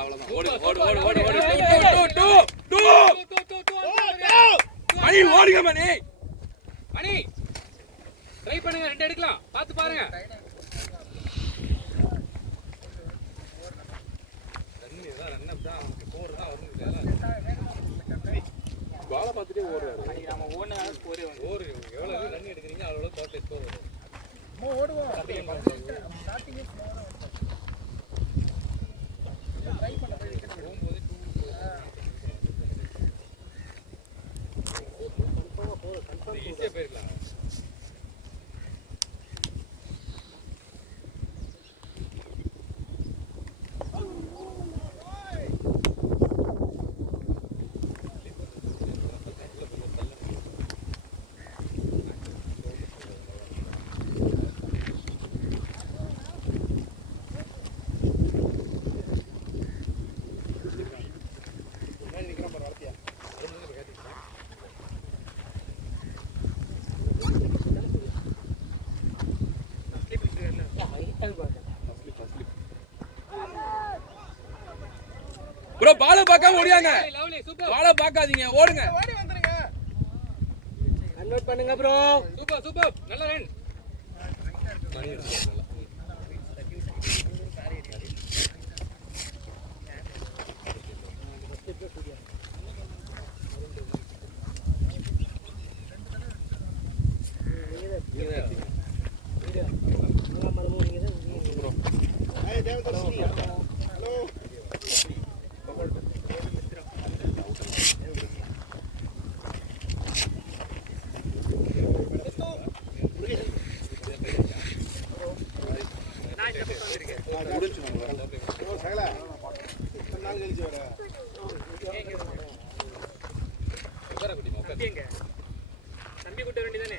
அவ்வளவுதான். ஓடு ஓடு ஓடு ஓடு ஓடு. டூ மணி ஓடுங்க மணி. மணி ட்ரை பண்ணுங்க, 2 எடுக்கலாம். பார்த்து பாருங்க. ரன் அப் தான் நமக்கு போர் தான் வருது. பால பார்த்துட்டே ஓடுறாரு. நம்ம ஓடுனா ஸ்கோரே வந்து ஓடு. எவ்வளவு ரன் எடுக்குறீங்க அவ்வளவு டோட்டல் ஸ்கோர் வரும். நம்ம ஓடுவோம். ஸ்டார்டிங் ட்ரை பண்ண போய் விக்கெட் போகும்போது ஈஸியா போயிடலாம். ப்ரோ பால பார்க்காம ஓடியாங்க. பால பார்க்காதீங்க, ஓடுங்க. ஓடி வந்துருங்க. கன்வர்ட் பண்ணுங்க ப்ரோ. சூப்பர் சூப்பர், நல்ல ரன். தம்பி கூட்ட வேண்டியதானே?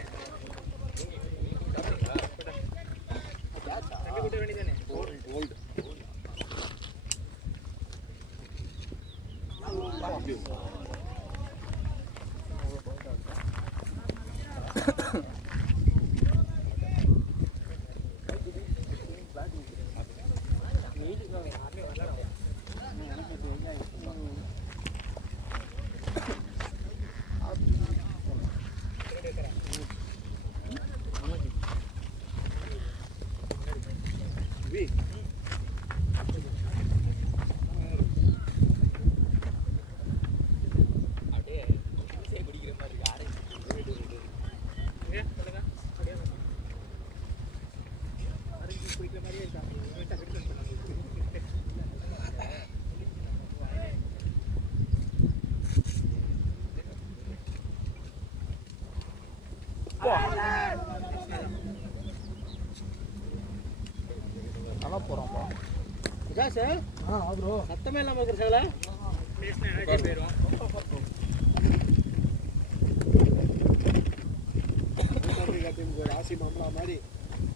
தம்பி கூட்ட வேண்டியதானே? சத்தமே இல்லாம இருக்கிற சேலை பேசினா எனர்ஜி போயிடும். ராசி மாமலா மாதிரி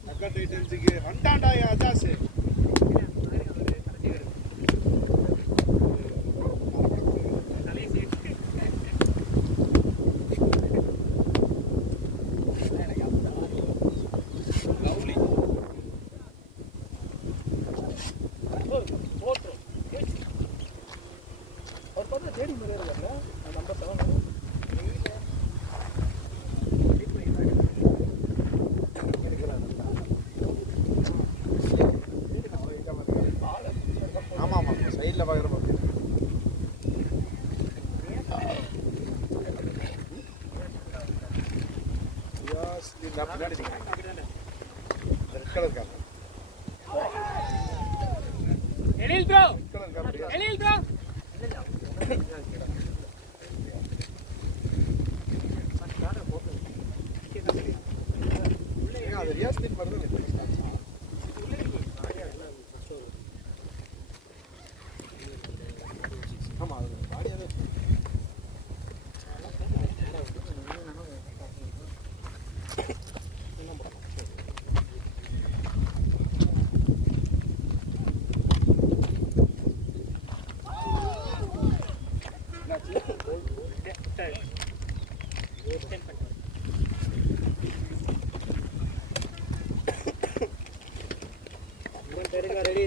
நக்கா டைட்டன்ஸுக்கு வண்டாண்டா அஜாஸ். எழில் ப்ரோ, எழில் ப்ரோ. அது ரியாஸ்தின் பர்தன் ஆமா அது பாடியாவே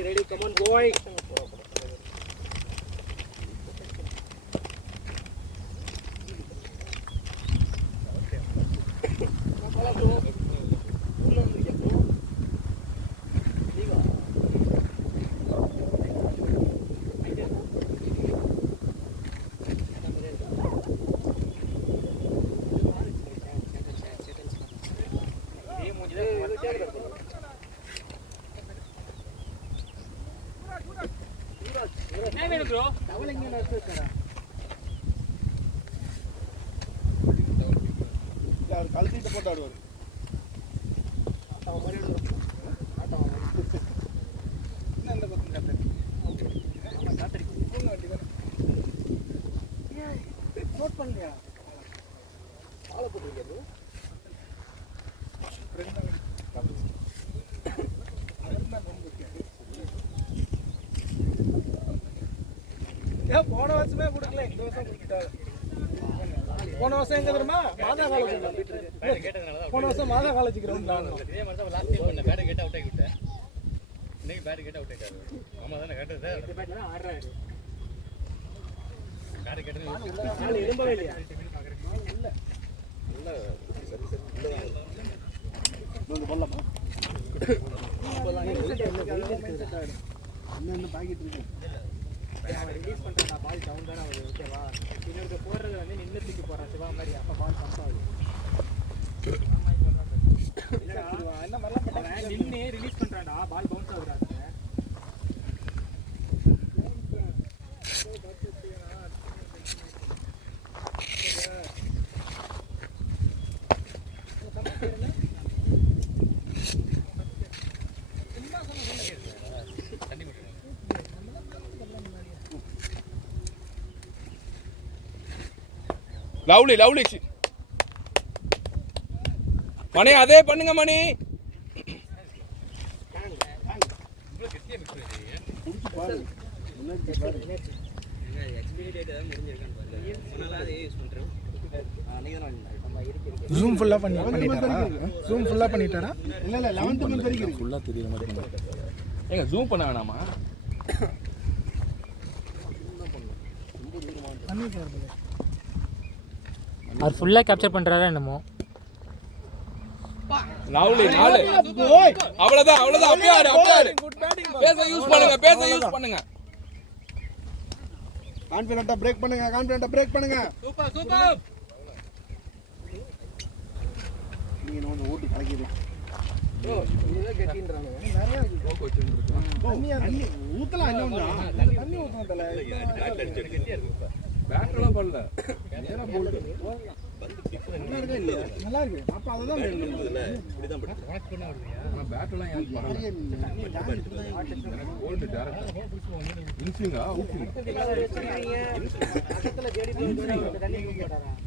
Ready, come on, boy. என்ன வேணும் ப்ரோ? அவர் கழுத்திட்டு போட்டு ஆடுவார். நோட் பண்ணலையா? ஆளை போட்டுருக்காரு. ஏன் போன வருஷமே கொடுக்கல, இந்த வருஷம் கொடுத்துட்டாரு. போன வருஷம் எங்க தெரியுமா? மாதா காலேஜ். போன வருஷம் மாதா காலேஜ் கிரவுண்ட் தான். இதே மாதிரி தான் லாஸ்ட் டைம் பண்ண பேட் கேட் அவுட் ஆகி விட்டேன். இன்னைக்கு பேட் கேட் அவுட் ஆயிட்டாரு. ஆமா தானே கேட்டது. இந்த பேட்ல தான் ஆடுறாரு. பேட் கேட் ஆளு இரும்பவே இல்லையா? இல்ல. இல்ல சரி சரி இல்லதான். வந்து போடலாமா? என்ன பாக்கெட் இருக்கு? அவன் ரிலீஸ் பண்றான், பால் டவுன் தான ஆகுது. ஓகேவா? இன்னொரு போறது வந்து நின்னு தூக்கி போறான் சிவா மாதிரி. அப்ப பால் பம்ப் ஆகுது. என்ன வரலாம் பண்ணாங்க. நின்னு ரிலீஸ் பண்றான்டா, பால் பவுன்ஸ் ஆகுறாரு. லவ்லி லவ்லி மணி அதே பண்ணுங்க மணி. ஜூம் ஃபுல்லா பண்ணிட்டாரா? ஜூம் ஃபுல்லா பண்ணிட்டாரா? இல்ல 11th மந்த் வரைக்கும் ஃபுல்லா தெரியுற மாதிரி பண்ணுங்க. ஏங்க ஜூம் பண்ண வேணாமா? அவர் ஃபுல்லா கேப்சர் பண்றாரா என்னமோ. லவ்லி 4 அவ்வளவுதான் அவ்வளவுதான். அப்படியே ஆடு அப்படியே ஆடு. பேச யூஸ் பண்ணுங்க, பேச யூஸ் பண்ணுங்க. கான்ஃபிடென்ட்டா பிரேக் பண்ணுங்க, கான்ஃபிடென்ட்டா பிரேக் பண்ணுங்க. Super super. நீங்க வந்து ஓட்டு கலக்கிடு. ஊத்தலாம் இன்னொன்னு. தண்ணி ஊத்தணும் தல. பேட்டெல்லாம் பண்ணல. நேரா போல்ட். நல்லா இருக்கா இல்லையா? நல்லா இருக்கு. அப்ப அததான் வேணும். இப்படி தான் படுது. ஆனா பேட்டெல்லாம் ஏன் பண்ணல? எனக்கு போல்ட் டைரக்ட். இன்சிங்கா ஊக்கிங்க.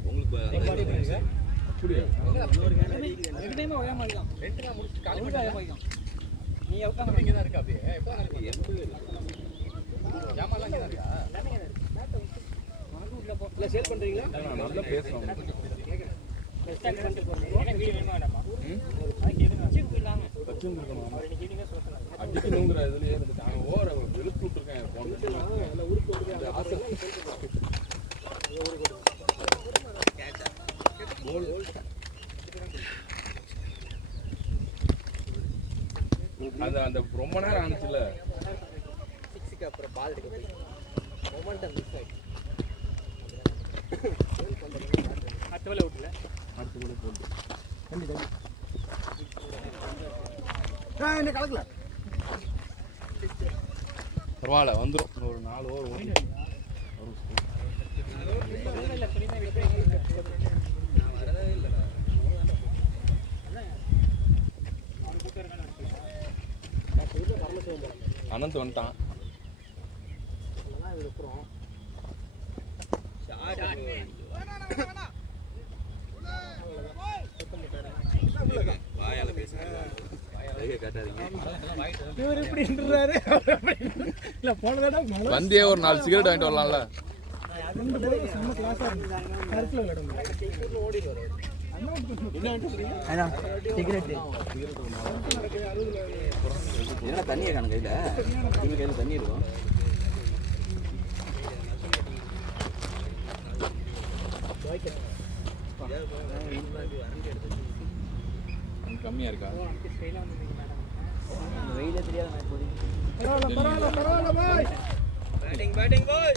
உங்களுக்கு அப்படியே ரெண்டு டைம் ஒரே மாதிரி தான். ரெண்டு தான் முடிச்சு கால் பண்ணி ஒரே மாதிரி தான். நீ உட்கார்ந்து இங்க தான் இருக்க அப்படியே. எப்போ இருக்கு? ஜாமான்லாம் இங்க தான் இருக்கா? இல்ல சேல் பண்றீங்களா? நான் நல்லா பேசுறேன். ஸ்டார்ட் பண்ணிட்டு போறீங்க. என்ன வீடியோ வேணுமா வேண்டாமா? அது கேளுங்க. சீப் இல்லாம வச்சிருக்கேன். ஒரு இன்னைக்கு ஈவினிங் சொல்றேன். அடிக்கணுங்கிற இதுலயே இருந்து நான் ஓர வெளுத்து விட்டுருக்கேன் போன். இல்ல ஊருக்கு வருது. ஆசை அந்த ரொம்ப நேரம் ஆனிச்சுல 6க்கு அப்புறம் பால் எடுக்க போய் மொமெண்டம் மிஸ் ஆயிடுச்சு. அடுத்த வேளை விட்டுல அடுத்த கூட போட்டு என்ன கலக்கல. பரவாயில்ல வந்துடும். ஒரு 4 ஓவர் ஓடி அனந்த் வந்துட்டான். வந்தே ஒரு 4 சிகரெட் வாங்கிட்டு வரலாம்ல. என்ன தண்ணியை காணும் கையில்? இவங்க கையில் தண்ணி இருக்கும். கம்மியா இருக்கா? வெயிலே தெரியாத பேட்டிங் பாய்.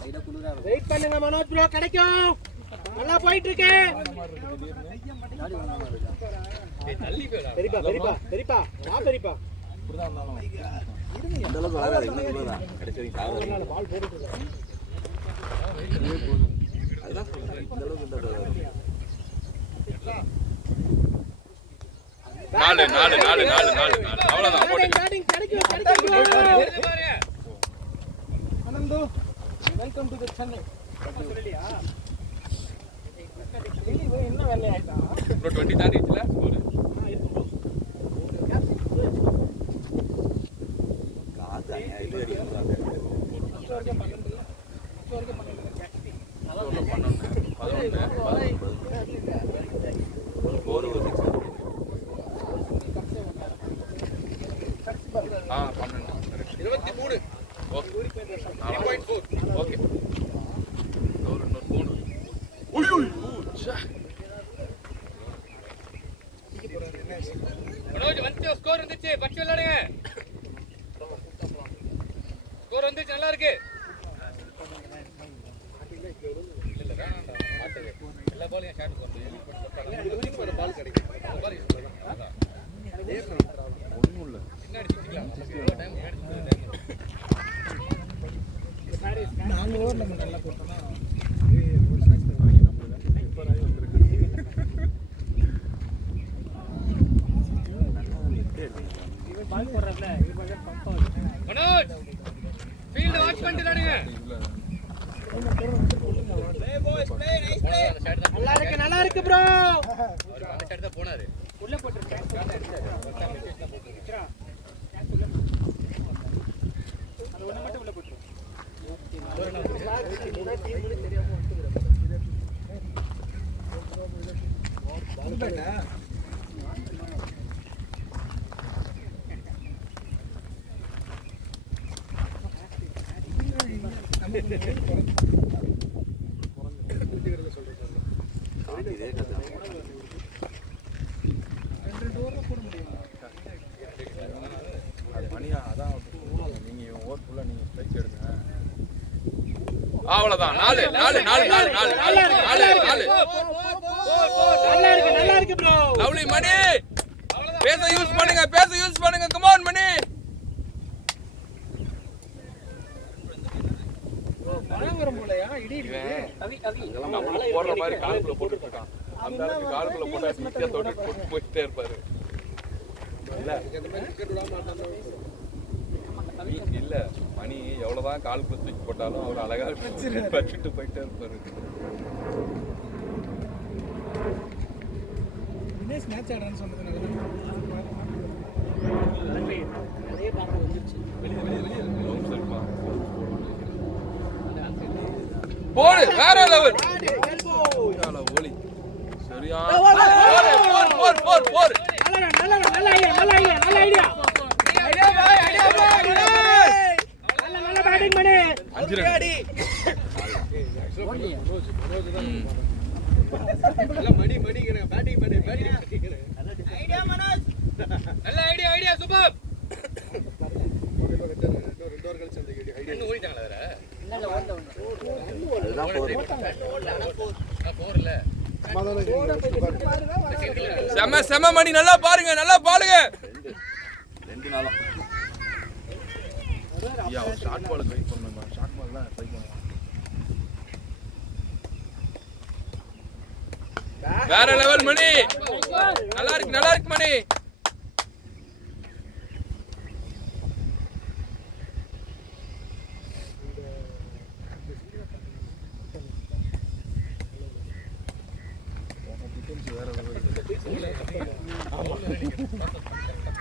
கையில் குளிராக இருக்கும். வெயிட் பண்ணுங்க மனோஜ் ப்ரோ கிடைக்கும். நல்லா போயிட்டு இருக்கு. பெரியப்பா பெரியப்பா பெரியப்பா வா பெரியப்பா. இந்த அளவுக்கு வளராது, இன்னும் இவ்வளவுதான். கடைசி வரைக்கும் சாகுது. பால் போட்டுட்டு இருக்கு. அதுதான் சொல்றேன், இந்த அளவுக்கு இந்த அளவுக்கு. 4 அவ்வளவுதான் போட்டு. பேட்டிங் கிடைக்கும். அனந்து வெல்கம் டு தி சென்னை. சொல்லியா என்ன வேலை ஆயிட்டா ப்ரோ 20 தாண்டிச்சுல ஸ்கோர். காதா இது அடிக்குறாங்க. ஆ 23 ஓகே 3.4 ஓகே. ஒரு 3. ஐயோ மனோஜ் வந்து ஸ்கோர் வந்துச்சு, பச்சை விளையாடுங்க. ஸ்கோர் வந்துச்சு, நல்லா இருக்கு. இல்ல வேணாம்டா, மாட்டவே. எல்லா பாலையும் ஷாட் போறோம். ஒரு பால் கிடைக்கும். அந்த பால் யூஸ் பண்ணலாம். அதான். ஒண்ணும் இல்ல. என்ன அடிச்சிட்டீங்களா? டைம் நாங்க ஓவர் நம்ம நல்லா போட்டோம்னா பால் போடுறதுல இது பம்ப் ஆகுது. மனோஜ் ஃபீல்ட் வாட்ச் பண்ணிட்டு விளையாடுங்க. நல்லா இருக்கு ப்ரோ. அவர் அந்த சைடு தான் போனாரு. உள்ள போட்டுருக்கேன். அது ஒண்ணு மட்டும் உள்ள போட்டுரு. இதே கதை. அவ்வளவுதான். 4 நல்லா இருக்கு ப்ரோ. லவ்லி மணி. பேச யூஸ் பண்ணுங்க. கம் ஆன் மணி. பழங்கரம் போலயா இடி கவி நம்ம போடுற மாதிரி காலுக்குள்ள போட்டுட்டு இருக்கான். அந்த அளவுக்கு காலுக்குள்ள போட்டா ஈஸியா தொட்டு போயிட்டே இருப்பாரு. இல்ல மணி எவ்வளவுதான் காலுக்குள்ள தூக்கி போட்டாலும் அவர் அழகா வச்சுட்டு போயிட்டே இருப்பாரு. தினேஷ் மேட்ச் ஆடுறான்னு சொன்னதுனால போடு வேற லெவல். ஓலி சரியா போர். நல்ல ஐடியா. நல்ல பேட்டிங் பண்ணு. 5 ரன். நல்ல ஐடியா சூப்பர். இன்னும் ஓடிட்டாங்களா வேற? அதுதான் போறேன். போர்ல செம மணி. நல்லா பாருங்க. 2 நாளும் ஷார்ட் பால் ட்ரை பண்ணணும். ஷார்ட் பால் தான் ட்ரை பண்ணலாம். வேற லெவல் மணி. நல்லா இருக்கு மணி.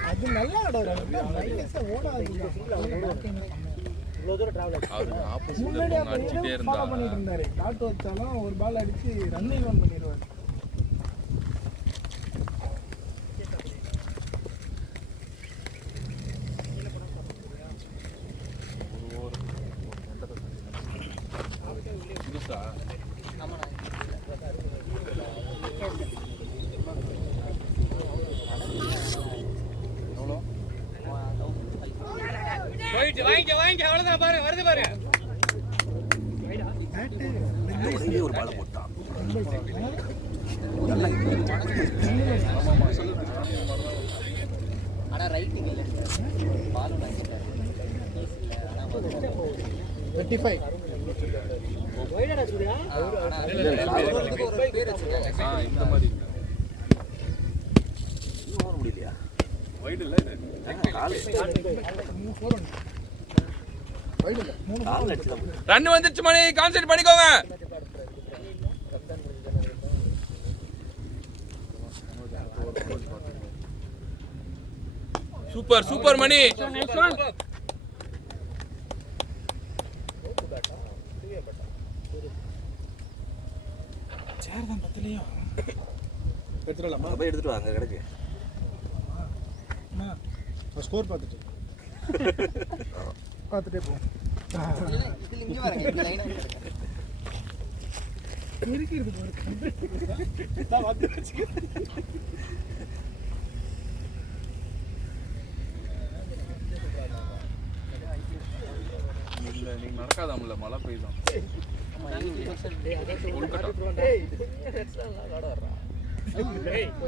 அது நல்லா ஆடுறாங்க. மைனஸே ஓடாது. இவ்வளவு தூரம் டிராவல் அவரு ஆப்போசிட்ல முன்னாடி அடிச்சிட்டே இருந்தா ஃபாலோ பண்ணிட்டு இருந்தாரு. டாட் வச்சாலும் ஒரு பால் அடிச்சு ரன்னிங் ரன் பண்ணிடுவாரு. போயிட்டு வாங்கிக்க அவ்வளவுதான். பாருங்க வருது பாருங்க. ஒரே ஒரு பால் போட்டான். ஆனா ரைட்டிங் இல்ல பால் வாங்கிட்டாரு ஆனா 25 வைடடா சூர்யா ஒரு பேர் வச்சிருக்காங்க இந்த மாதிரி இன்னும் ஓட முடியலையா வைட் இல்ல இது கால் கால் அடிச்சுதான் ரன் வந்துருச்சு மணி, கான்சென்ட்ரேட் பண்ணிக்கோங்க. சூப்பர் சூப்பர் மணி. சேர் தான் பத்தலையா எடுத்துடலாமா போய் எடுத்துட்டு வாங்க கிடக்கு ஸ்கோர் பார்த்துட்டு போ இதுல இங்க வரங்க லைனா இருக்கிறது நான் வந்து வச்சுக்க இல்ல நீங்க நடக்காதாம்ல, மழை பெய்யுதான்.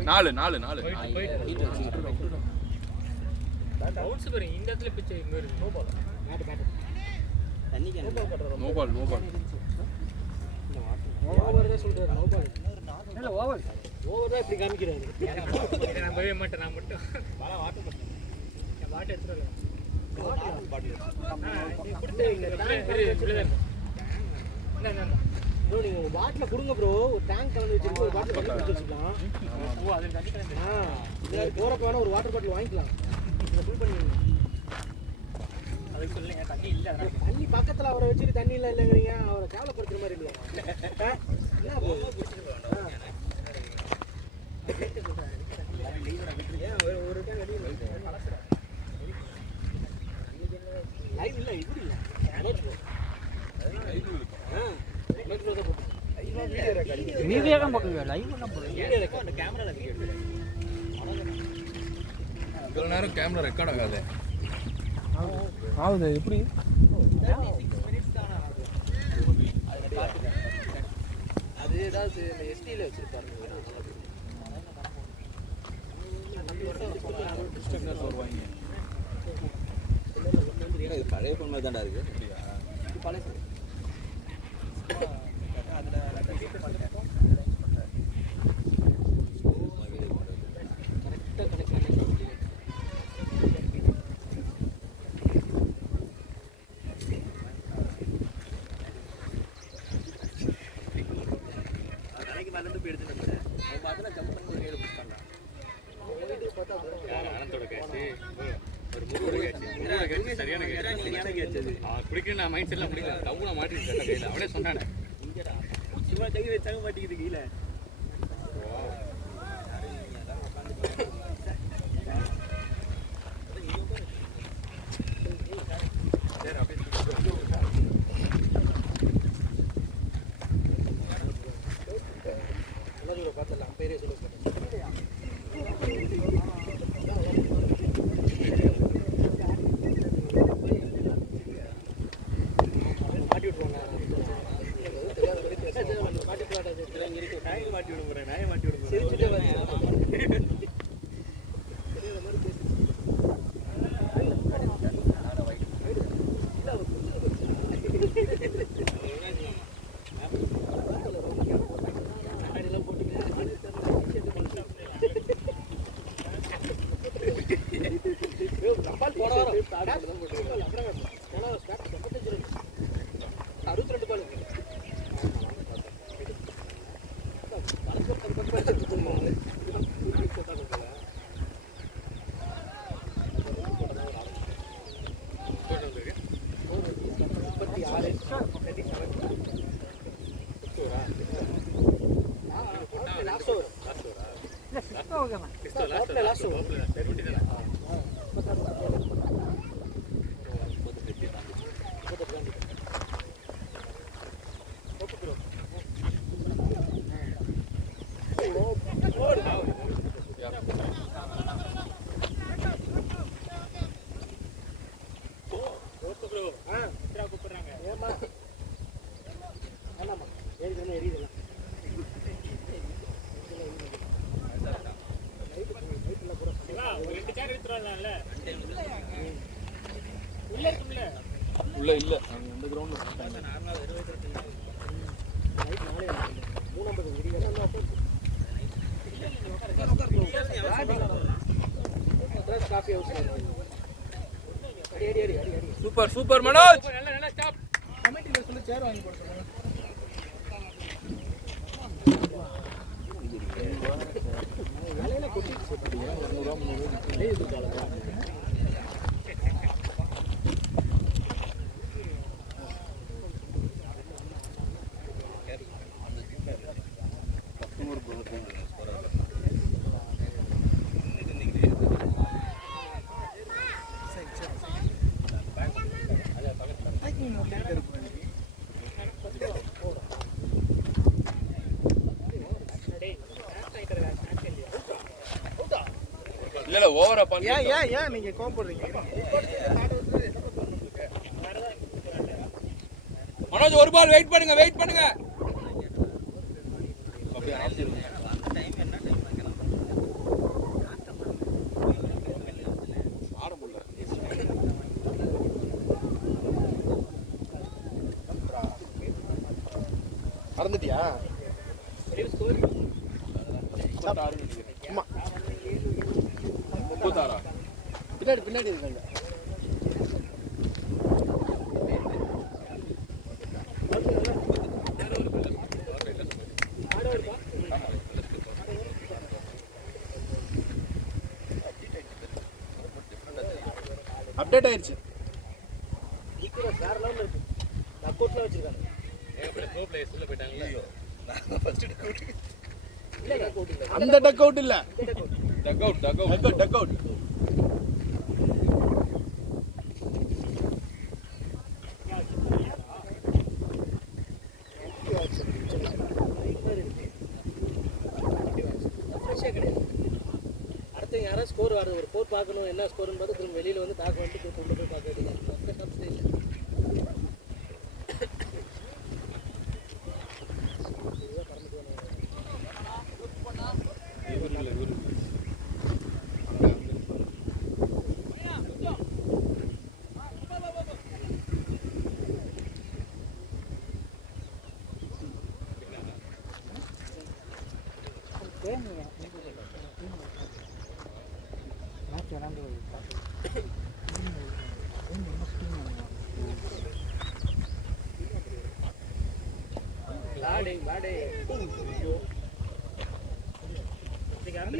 நாலு நாலு நாலு இந்த இடத்துல பிச்சு இங்க இருக்கு நோ பால் தண்ணி can no ball no ball. Over தான் சொல்றாரு நோ பால் இல்ல ஓவர் தான் இப்படி காமிக்கிறாரு. நான் போவே மாட்டேன், நான் மட்டும் வாட்டர் எடுத்துட்டு ப்ரோ நீங்க ஒரு பாட்டில கொடுங்க ப்ரோ, ஒரு டேங்க் கலந்து வச்சிருக்கு, ஒரு பாட்டில் தண்ணி குடிச்சு வச்சுக்கலாம். இதுல போறப்ப வேணா ஒரு வாட்டர் பாட்டில் வாங்கிக்கலாம், இதை ஃபுல் பண்ணிடுங்க. அதுக்கு சொல்லுங்க தண்ணி இல்ல தண்ணி பக்கத்துல அவரை வச்சுட்டு தண்ணி இல்ல இல்லைங்கிறீங்க, அவரை கேவலப்படுத்துற மாதிரி இல்லையா? என்ன ப்ரோ ஒரு டைம் வெளியே லைவ் இல்ல இப்படி இல்ல வீடியோ தான் போடுங்க லைவ் பண்ண போறீங்க அந்த கேமரால வீடியோ இவ்வளவு நேரம் கேமரா ரெக்கார்ட் ஆகாது. ஆகுது எப்படி அது ஏதாவது எஸ்டில வச்சிருப்பாரு. இது பழைய பொண்ணு மாதிரி தான்டா இருக்கு குடிக்கிறேன் நான் மைண்ட் செட்லாம் பிடிக்கல டவுனா மாட்டிருக்கேன் அவனே சொன்னானே சும்மா கை வச்சாங்க மாட்டிக்குது கீழே. பார்த்துடலாம் பேரே சொல்லு. சேர் எடுத்துறாங்கல்ல உள்ள இருக்கும்ல உள்ள இல்ல அந்த கிரவுண்ட்ல சூப்பர் சூப்பர் மனோஜ் நல்ல நல்ல ஸ்டாப் கமிட்டில சொல்லி சேர் வாங்கி போட சொல்லுங்க. இல்ல இல்ல ஓவரா பண்ணி ஏன் நீங்க கோபப்படுறீங்க? மனோஜ் ஒரு பால் வெயிட் பண்ணுங்க அப்படியே ஆஃப் இருங்க ஆட முடியல மறந்துட்டியா? சும்மா 36 பின்னாடி இருக்காங்க. அப்டேட் ஆயிருச்சு. அந்த டக் அவுட் இல்ல, டக் அவுட் அடுத்து யாராவது ஸ்கோர் வருது, ஒரு ஸ்கோர் பார்க்கணும், என்ன ஸ்கோர்னு பார்த்து திரும்ப வெளியில வந்து டாக் வந்து கொண்டு போய் பார்க்க வேண்டியது.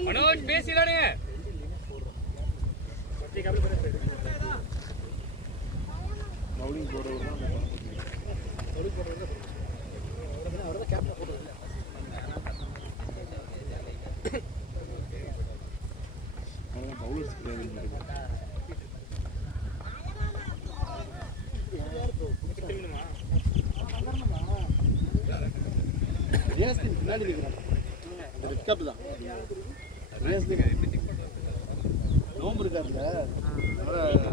மனோஜ் பேசிலானே பவுலிங் போறவர் தான் அவர்தான் கேப்டன் போடுறது. பவுலர்ஸ் பின்னாடி இருக்கிறாங்க. ரெட் கப் தான் நோம்பு இருக்காருல்ல,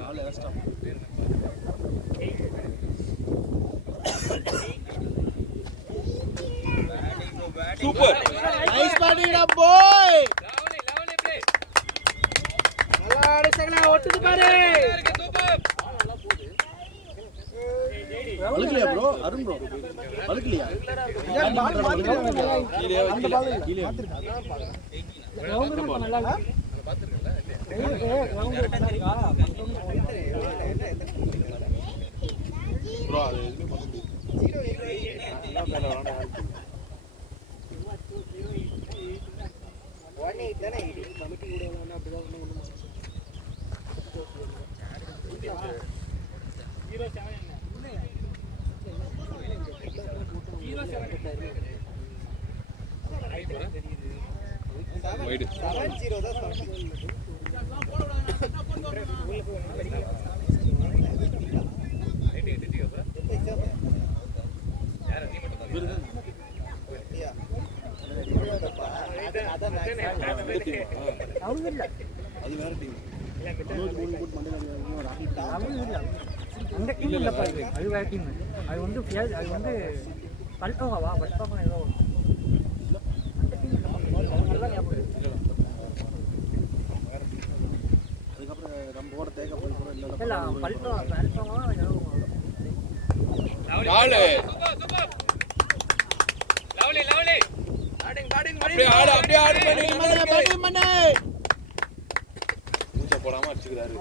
ஆள் இறச்சிட்டான். சூப்பர் நைஸ் பேட்டிங் டா பாய். லெவலி ப்ளே நல்லா அடிச்சங்களா, ஒட்டுது பாரு. வழுக்கலையா ப்ரோ? அருண் ப்ரோ வழுக்கலையா? பால் மாத்திட்டாங்க. அந்த பால் கீழே கிரவுண்ட் நல்லா இருக்கு. ப்ரோ அது எதுவுமே பண்ண வைடு அவங்க இல்ல, அது வேற டீம் அவங்க இல்ல, அந்த டீம் இல்லப்பா, அது வேற டீம். அது வந்து அது வந்து பல்பகவா பல்பகம் ஏதோ அந்த டீம் இல்லப்பா. நல்லா ஞாபகம் இருக்கு. ஆளு லவ்லி லவ்லி அப்படியே ஆடு பண்ணி மூச்சை போடாம அடிச்சுக்கிறாரு.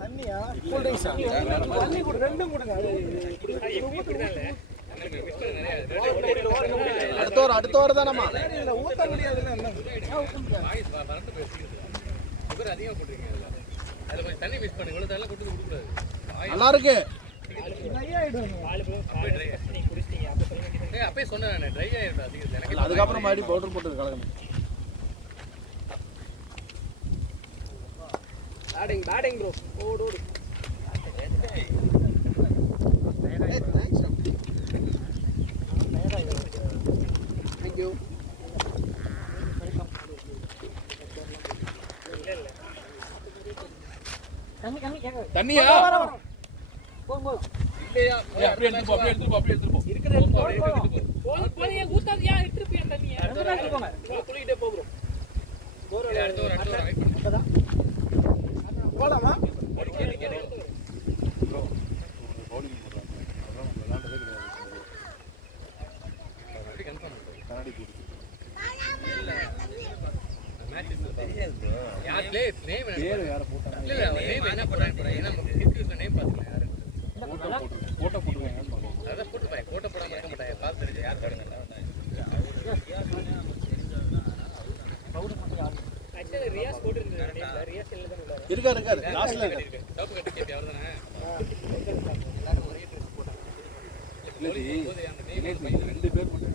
தண்ணியா கூல் ட்ரிங்க்ஸா தண்ணி கொடு ரெண்டும் கொடுங்க அடுத்த வாரம் தானம்மா இல்ல ஊத்த முடியாதுன்னா என்ன சுகர் அதிகமா போட்டுருக்கீங்க அதுல கொஞ்சம் தண்ணி மிஸ் பண்ணுங்க இவ்வளவு தண்ணி கொண்டு கொடுக்க கூடாது நல்லா இருக்கு ட்ரை ஆயிடும் அப்பயே சொன்னேன் நான் ட்ரை ஆயிடும் அதிகம் எனக்கு அதுக்கப்புறம் மறுபடியும் பவுடர் போட்டு கலக்கணும். பேட்டிங் ப்ரோ ஓடு தேங்க்யூ தண்ணியா போகும்போது இல்லையா? அப்படியே எடுத்துட்டு போ. போதும் ஏன் ஊத்தாது ஏன் இட்டு போய் தண்ணியா குளிக்கிட்டே போகிறோம் அடுத்த ஒரு வெயிட் பண்ணுங்க போலாமா யார் பிளேயர் நேம் என்ன போட்டாங்க இல்ல நேம் என்ன போட்டாங்க ஏன்னா கிரிக்கெட்ல நேம் பாத்தீங்களா யாரு போட்டோ போட்டுருக்காங்க. அத போட்டு பாய் போட்டோ போடாம இருக்க மாட்டாங்க பாத்து தெரிஞ்சு யார் போடுங்க ஆக்சுவலி ரியாஸ் போட்டுருந்தாரு ரியாஸ் இல்ல தான் உள்ளாரு இருக்காரு லாஸ்ட்ல இருக்காரு. டப்பு கட்டி கேப்பி அவர்தானே ரெண்டு பேர் மட்டும்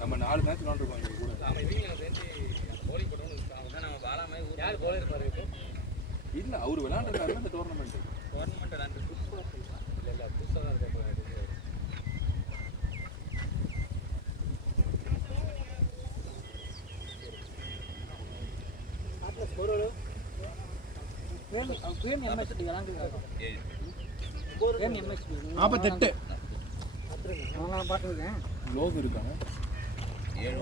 நம்ம 4 மேட்ச் விளையாண்டுருக்கோம் இங்க கூட. நாம இவங்க சேர்ந்து போலிங் போடணும் அவன் நம்ம பாலாமே யார் போலர் இருப்பாரு இப்போ இல்ல அவரு விளையாண்டுருக்காரு இந்த டோர்னமெண்ட் விளையாண்டு இல்ல புதுசா தான் இருக்க பேன் எம்எஸ்டி விளாண்டுருக்காங்க 48 அவங்க பார்த்துருக்கேன் லோகு இருக்காங்க. 7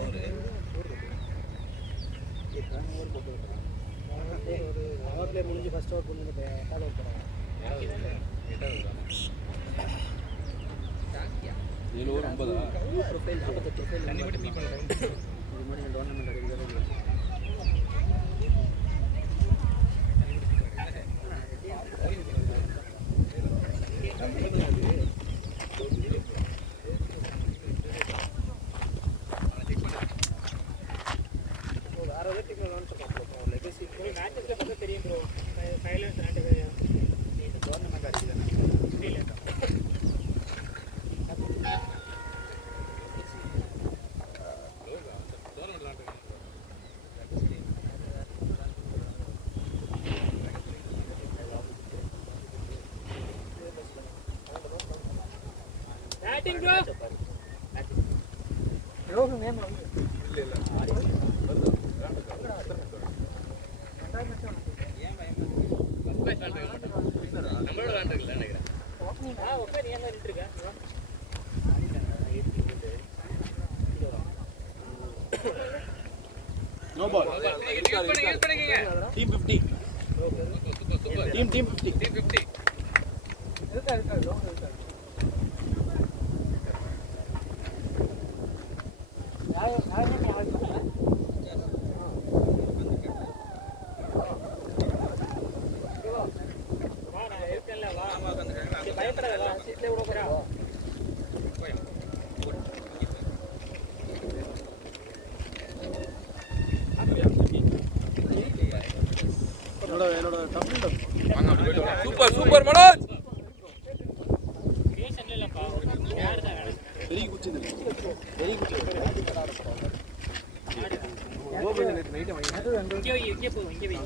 ஓவர் பிளே முடிஞ்சு ஃபர்ஸ்ட் ஓவர் பண்ணி ஃபாலோ பண்ணுறாங்க 7 ஓவர் 50 ப்ரொஃபைல் 48 ப்ரொஃபைல் தண்ணி மட்டும் ஃபில் பண்ணுங்க இது மாதிரி டோர்னமெண்ட் அடிக்கிறது மேட்சஸ்ல பார்த்தா தெரியும் ப்ரோ சைலன்ஸ் ரெண்டு இந்த டோர்னமெண்ட் அடிக்குதுன்னா இல்ல பேட்டிங் ப்ரோ ரோஹு நேம் வந்து நம்மளோட விளையாண்டுருக்கல நினைக்கிறேன் ஓகே நீ என்ன நின்னுட்டு இருக்க நோ பால் யூஸ் பண்ணிக்கங்க டீம் 50 சூப்பர் டீம் 50 டீம் 50 இருக்கா ரோஹு இருக்கா யாரும் வா நான் இருக்கேன்ல வா பயப்படாத வா சீட்ல விட போறா என்னோட டபுள் சூப்பர் சூப்பர் மனோஜ். ரீசன்ல இல்லப்பா யார் தான் வேணும் பெரிய குச்சிது இங்கே போ இங்கே வை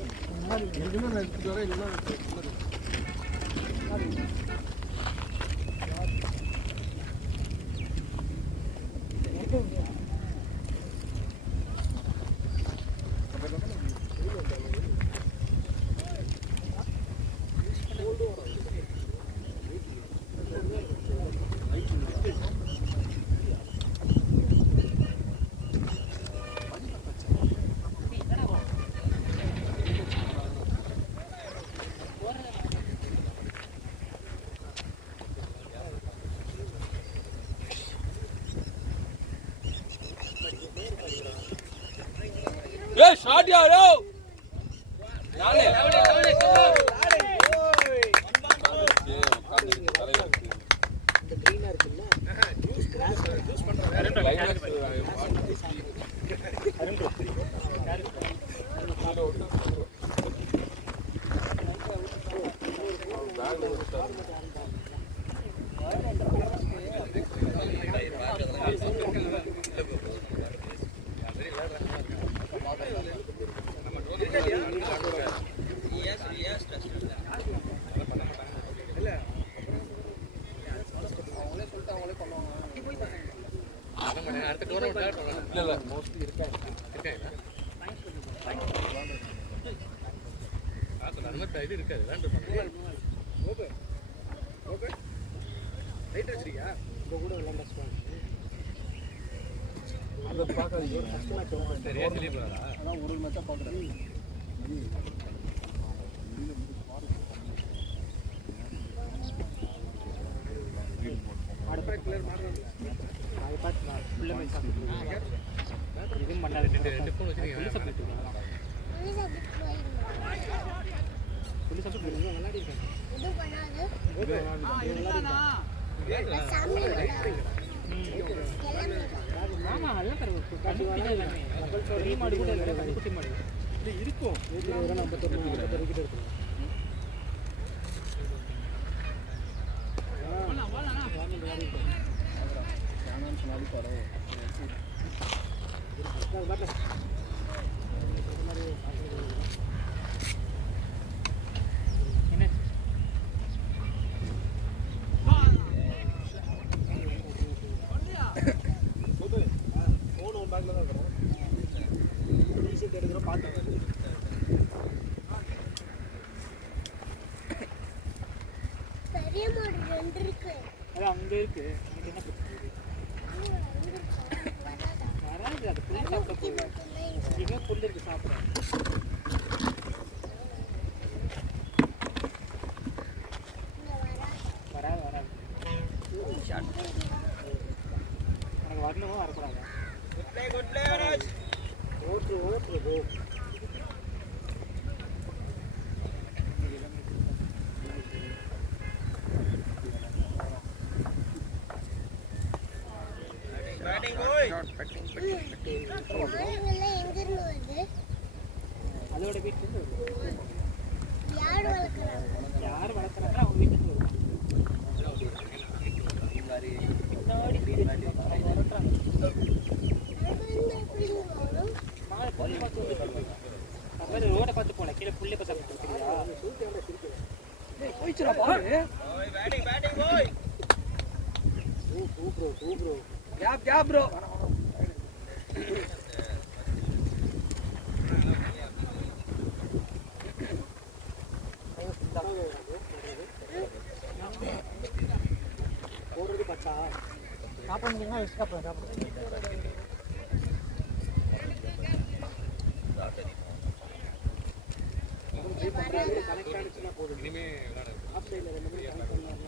ஷாட் யாரோ நானே அடுத்த டோர்னமெண்ட் இல்ல மோஸ்ட்லி இருக்கேன் இது இருக்காது வேண்டாம் ரைட் வச்சிருக்கியா இந்த கூட விளையாண்ட அதை பார்க்காதீங்க. சரியா சொல்லி போறா அதான் ஒரு மேட்சா பார்க்குறேன். இதுவும் பண்ணாது ரெண்டு ஃபோன் வச்சிருக்கீங்க ஆமா அதெல்லாம் பெரிய மாடு கூட இல்லை கண்குட்டி மாடு இருக்கும் 51 கிட்ட இருக்கும். என்ன ஃபோன் ஒரு பேக்ல தான் இருக்கும். ரீசெட் எடுக்கிறோம் பார்த்தேன். பெரிய மாடு 2 இருக்கு. அது அங்க இருக்கு அங்க என்ன பிரச்சனை வராது அது புல்லு சாப்பிட போகுது இங்க புல்லு இருக்கு சாப்பிடுறேன் வராது வராது எனக்கு வரணுமோ வரக்கூடாது ஓட்டு போ. மாடுகள்லாம் எங்க இருந்து வருது? அதோட வீட்டுல இருந்து யார் வளர்க்குறாங்க? யார் வளர்க்குறாங்களோ அவங்க வீட்டுல இருந்து வரும் பின்னாடி வீடு அவங்க வளர்க்குறாங்க அதுல எப்படி வரும்? மாடு புல்லு பார்த்து வந்து அப்புறம் ரோட பார்த்து போல கீழே புல்லே பார்த்து கொடுக்குறியா போயிச்சுடா பாரு கேப் ப்ரோ போடுறது பச்சா. சாப்பிடுங்க வச்சு சாப்பிடுங்க கனெக்ட் ஆனிச்சுன்னா போதும். இனிமே விளையாட ஆஃப் சைடில் 2 மணி கனெக்ட் பண்ணாங்க.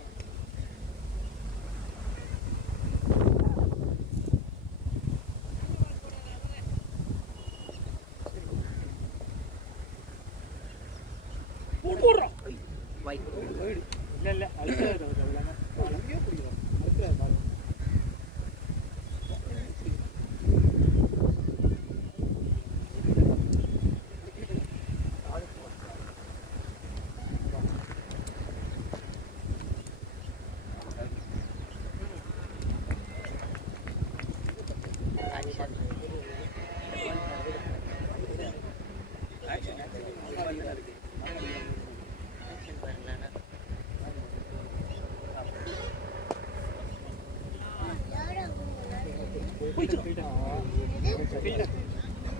இல்ல இல்ல அழுக்காது அங்கேயே பிடிக்கிறோம். அடுத்த பால்.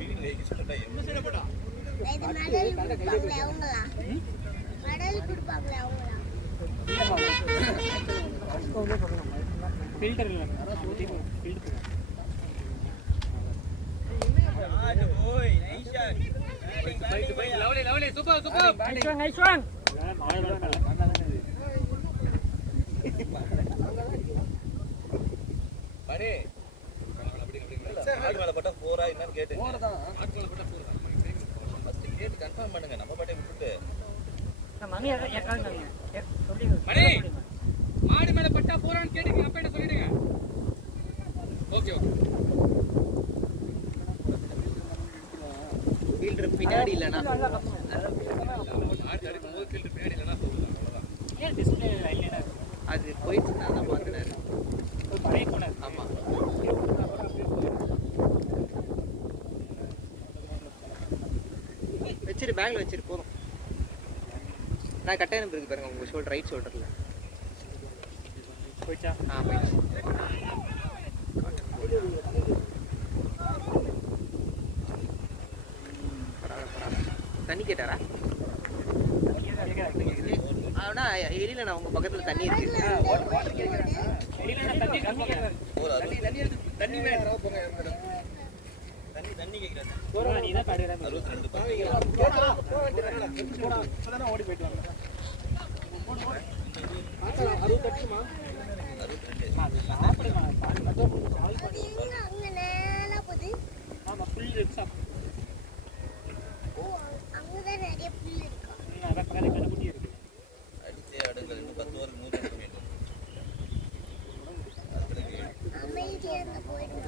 இது மெடல் கொடுப்பாங்களே அவங்களா? மெடல் கொடுப்பாங்களே அவங்களா? ஃபில்டர் இல்ல filter lovely super super nice one மாடு வளர்க்கல பாரு ஆடு மேல பட்டா போறா என்னன்னு கேட்டேன். ஆட்களை போட்டா போறா கேட்டு கன்ஃபார்ம் பண்ணுங்க நம்ம பாட்டை விட்டுட்டு மணி ஏக்காங்க சொல்லி மணி மாடி மேல பட்டா போறான்னு கேட்டுங்க அப்பா சொல்லிடுங்க. Okay okay. ஃபீல்டர் பின்னாடி இல்லனா ஆடி போது ஃபீல்டர் பின்னாடி இல்லனா சொல்லலாம் அவ்வளவுதான். ஏன் டிஸ்ப்ளே லைன்ல அது போயிட்டு நான் பார்த்தேன். ஒரு பழைய போன ஆமா வச்சிரு பேக்ல வச்சிரு போதும். நான் கட்டாய நம்பர் இருக்கு பாருங்க உங்க ஷோல்டர் ரைட் ஷோல்டர்ல போய்ச்சா போயிடுச்சு. தண்ணி கேட்டாரா? ஆனா எலியில நான் உங்க பக்கத்துல தண்ணி இருக்கு. தண்ணி வேணும். தண்ணி கேக்குறாங்க நீ தான் பாடுற 62 ஓடி போயிட்டு வாங்க. 62 அங்க நேரா போகுது. ஆமா ஃபுல் ரிப்ஸ் ஆப் ஓ அங்கதான் நிறைய புல் இருக்கா. அத பக்கத்துல குட்டி இருக்கு. அடிச்சே அடுங்கள் இன்னும் 10 ஓவர் 100 மீட்டர் அமைதியா இருந்த போயிட்டு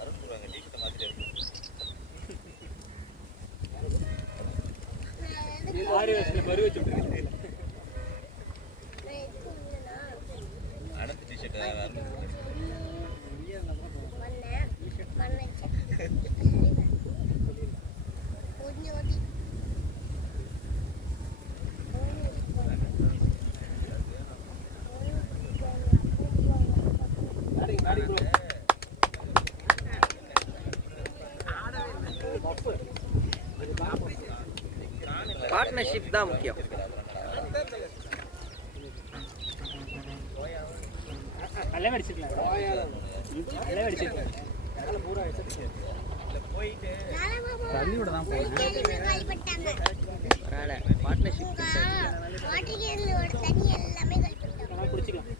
அருண் சொல்றாங்க டீஷர்ட் மாதிரி இருக்கு 6 வயசுல மறு வச்சிட்டு அனந்த் டீஷர்ட் அருண் பார்ட்னர்ஷிப் தான் முக்கியம். நல்லா அடிச்சிடலாம் நல்லா அடிச்சிடலாம் தண்ணியோட தான் போறேன். பரவாயில்ல பார்ட்னர்ஷிப் வாட்டர் கேனோட தண்ணி எல்லாமே கழிச்சிட்டாங்க. நான் குடிச்சிக்கலாம்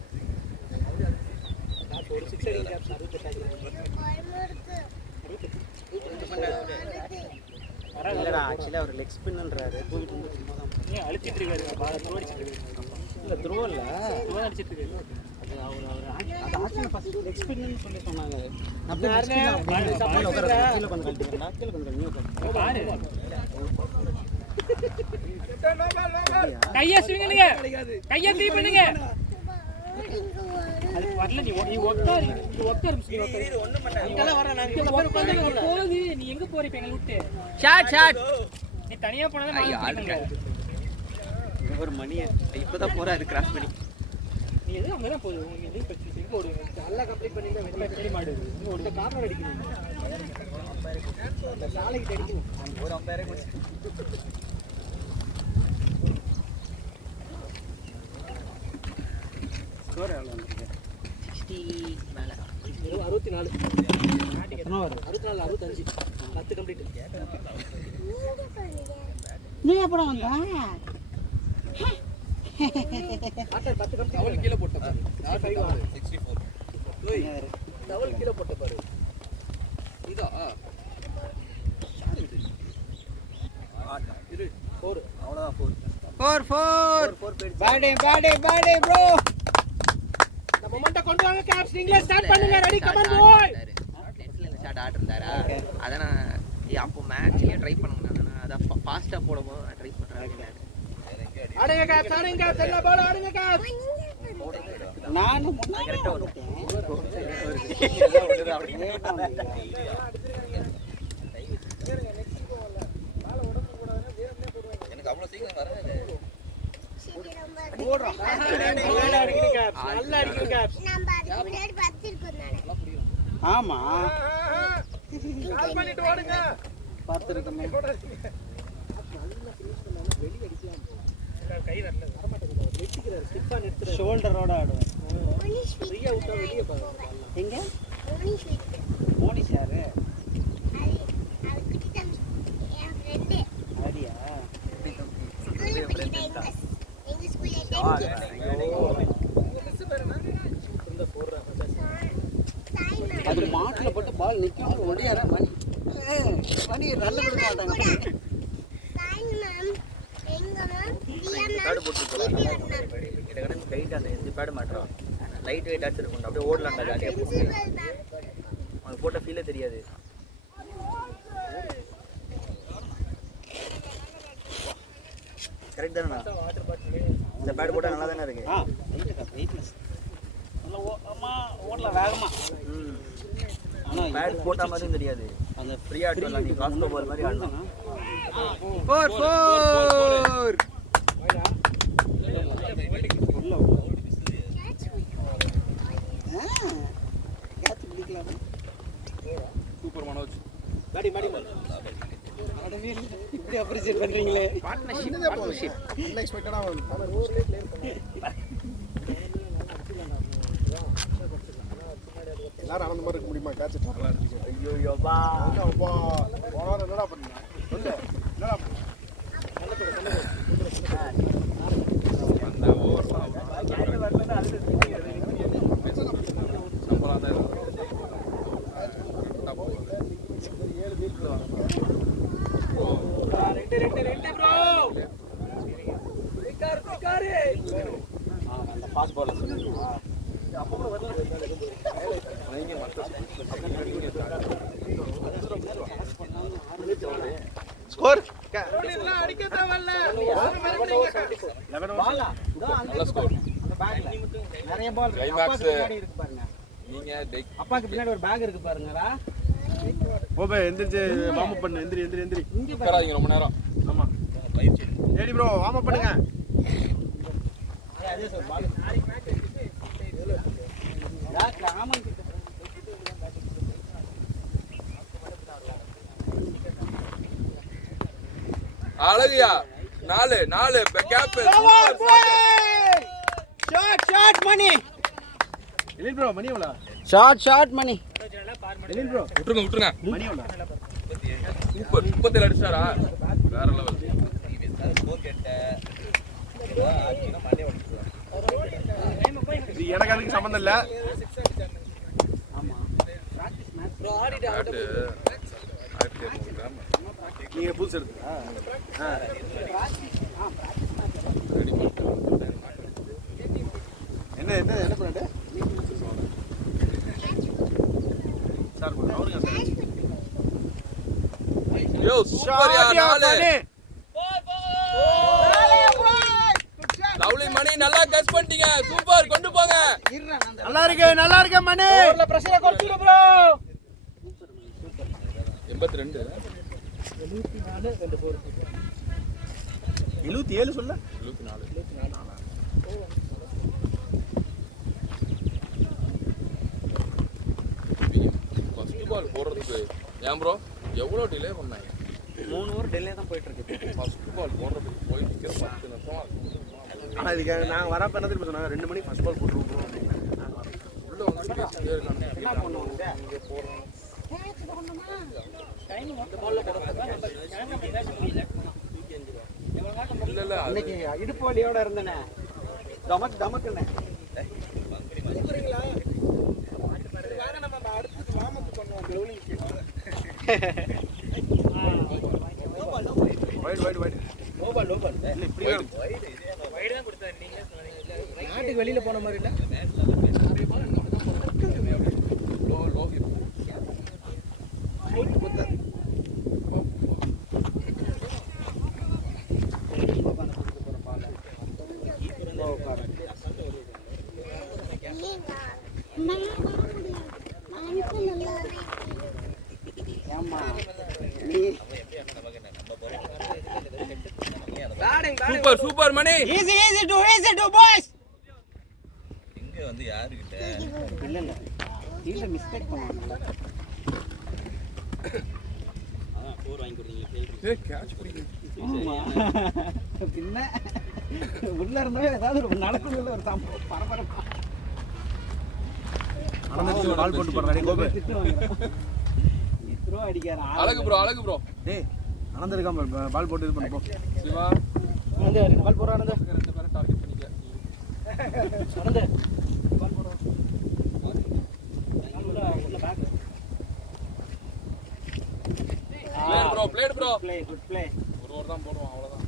ஒரு 6 அடி கேப்ஸ் 68 இல்லடா ஆக்சுவலா அவர் லெக் ஸ்பின்ன்றாரு தூக்கிட்டு வந்து சும்மா தான் நீ அழிச்சிட்டு இருக்காரு த்ரோ அடிச்சிட்டு இருக்காரு இல்ல த்ரோ இல்ல த்ரோ அடிச்சிட்டு இருக்காரு அது அவர் அது ஆக்சுவலா ஃபர்ஸ்ட் லெக் ஸ்பின்னு சொல்லி சொன்னாங்க. நான் போய் யாருனே கீழ உட்கார்றேன் கீழ கொஞ்சம் கழட்டிக்கிறேன் கீழ கொஞ்சம் நியூ உட்கார் பாரு கைய ஸ்விங்குங்க கைய தீ பண்ணுங்க அது வரல நீ உட்காரு நீ உட்காரு ஒண்ணும் பண்ணாத இங்கலாம் வர நான் இங்க போகுது நீ எங்க போறீ இப்ப எங்க விட்டு ஷாட் நீ தனியா போனா நான் ஒரு மணி இப்பதான் போறாரு கிராஸ் பண்ணி. நீ எது அங்க தான் போகுது உங்களுக்கு எது பிரச்சனை எங்க ஓடுங்க நல்லா கம்ப்ளீட் பண்ணிட்டா வெளிய மாடு ஒரு கார்னர் அடிக்கணும் அந்த சாலைக்கு அடிக்கணும் ஒரு அம்பையரே ஸ்கோர் எவ்வளவு வந்திருக்கு? 60 மேல 64 எத்தனை ஓவர்? 64 65 10 கம்ப்ளீட் நீ எப்பறம் வந்த? ஆட்டர் 10 கம்ப்ளீட் அவள் கீழ போட்ட பாரு. 64 டேய் டவல் கீழ போட்ட பாரு. இதா இரு 4 அவ்வளவுதான் 4 பேட்டே ப்ரோ. நம்ம மொமெண்டம் கொண்டு வாங்க கேப்ஸ் நீங்களே ஸ்டார்ட் பண்ணுங்க ரெடி கம் ஆன் பாய் நெட்ல இந்த ஷாட் ஆடுறாரா அத நான் அப்போ மேட்ச்லயே ட்ரை பண்ணேன். நான் அத ஃபாஸ்டா போடும்போது ட்ரை பண்றேன். ஆடுங்க கேப்ஸ் எல்லா பால் ஆடுங்க கேப்ஸ் நான் முன்னாடி வந்துட்டேன். எனக்கு அவ்வளவு சீக்கிரம் வராது நல்லா அடிங்க கேப்ஸ் நல்லா அடிங்க கேப்ஸ் நம்ம அதுக்கு முன்னாடி பார்த்திருக்கோம் நானே. ஆமா கால் பண்ணிட்டு ஓடுங்க. பார்த்திருக்கேன். கை வரல வர மாட்டேங்குது வெட்டிக்கிறாரு ஸ்டிப்பா நிறுத்துறாரு ஷோல்டரோட ஆடுவேன். மோனிஷ் ஃப்ரீயா விட்டா வெளிய போங்க எங்க மோனிஷ் வீட்டு. மோனிஷ் யாரு? அது குட்டி தம்பி என் ஃப்ரெண்டு அடியா? ஸ்கூல்ல படிக்கிற எங்க ஸ்கூல் அது மாட்டில் போட்டு பால் நிற்கும் ஒடியார மணி மணி ரன் கொடுக்க மாட்டாங்க. சாய் மேம் எங்க மேம் பேடு போட்டு போகலாம். எனக்கு லைட் அந்த எந்த பேடு மாட்டுறோம் லைட் வெயிட் அடிச்சிருக்கும் அப்படியே ஓடலாம் ஜாலியாக போட்டு அது போட்ட ஃபீலே தெரியாது. கரெக்ட் தானேண்ணா? இந்த பேடு போட்டால் நல்லா தானே இருக்கு. வெயிட்லெஸ் ஓடலாம் வேகமா. ஆனால் பேட் போட்டால் மாதிரியும் தெரியாது. அந்த ஃப்ரீயாக ஆடலாம். நீ காஸ்கோ பால் மாதிரி ஆடலாம். 4-4 சூப்பர் மனோஜ். இப்படி அப்ரிசியேட் பண்றீங்களே. பார்ட்னர்ஷிப் எல்லாரும் ஆனந்தமா இருக்க முடியுமா? கேட்ச் ஐயோ யோபா என்னடா பண்ணீங்க? சொல்லு என்னடா அந்த ஓவர்லாம் சம்பளம் தான் அந்த ஃபாஸ்ட் பாலர் ஸ்கோர் நல்ல ஸ்கோர். நிறைய பால் கிளைமாக்ஸ் இருக்கு பாருங்க. நீங்க அப்பாக்கு பின்னாடி ஒரு பேக் இருக்கு பாருங்கடா. ஓபே எந்திரிச்சு வார்ம் அப் பண்ணு. எந்திரி இங்க உட்காராதீங்க ரொம்ப நேரம். ஆமா ஏடி ப்ரோ வார்ம் அப் பண்ணுங்க. அதே சார் பால் ராமன் அழகியா 4 கேப். ஷாட் மணி. எலின் ப்ரோ மணி எவ்வளோ? ஷாட் மணி. எலின் ப்ரோ விட்டுருங்க மணி எவ்வளோ? சூப்பர் 37 அடிச்சாரா? வேற லெவல். ஸ்கோர் கேட்ட ஆச்சுன்னா மண்டே உடைச்சிடுவாங்க. இது எனக்கு அதுக்கு சம்மந்தம் இல்லை. நீங்க புதுசு எடுத்தா என்ன பண்ணு சார் அவருங்க சார். யோ சூப்பர் யா 4. லவ்லி மணி நல்லா கஸ் பண்ணிட்டீங்க. சூப்பர் கொண்டு போங்க. நல்லா இருக்கு மணி. உள்ள பிரஷரை குறைச்சிடு ப்ரோ. 82 77 சொல்ல 74. ஃபர்ஸ்ட் பால் போடுறதுக்கு ஏன் ப்ரோ எவ்வளோ டிலே பண்ணாங்க? 3 ஓவர் டெல்லே தான் போயிட்டு இருக்கு. ஃபர்ஸ்ட் பால் போடுறதுக்கு போயிட்டு இருக்கிற 10 நிமிஷம். ஆனால் இதுக்கு நாங்கள் வரப்போ என்ன தெரியுமா சொன்னாங்க? 2 மணிக்கு ஃபர்ஸ்ட் பால் போட்டுருவோம். உள்ள வந்து பேசிட்டே இருக்காங்க. என்ன பண்ணுவாங்க? இங்கே போகிறோம். இல்ல இன்னைக்கு இடுப்பு வலியோட இருந்தேனே. தமக்குன்னு நாட்டுக்கு வெளியில போன மாதிரி இல்ல. Super super Mani. easy to boys. இங்க வந்து யாருக்கிட்ட இல்ல இல்ல மிஸ்டேக் பண்ணுவாங்க. அதான் 4 வாங்கி கொடுத்தீங்க. ஏய் கேட்ச் பிடிங்க. ஆமா பின்ன உள்ள இருந்தே ஏதாவது ஒரு நடக்குதுல ஒரு பரபரப்பா அனந்தத்துக்கு பால் போட்டு போறானே கோபே. இத்ரோ அடிக்கறான். அழகு ப்ரோ. டேய் அனந்த இருக்காம பால் போட்டு இது பண்ணு போ. சிவா வந்து பால் போறா அனந்த. ரெண்டு பேரும் டார்கெட் பண்ணிக்க. அனந்த பால் போறா. உள்ள back played bro. Play good play. ஒரு ஓவர் தான் போடுவான் அவ்வளவுதான்.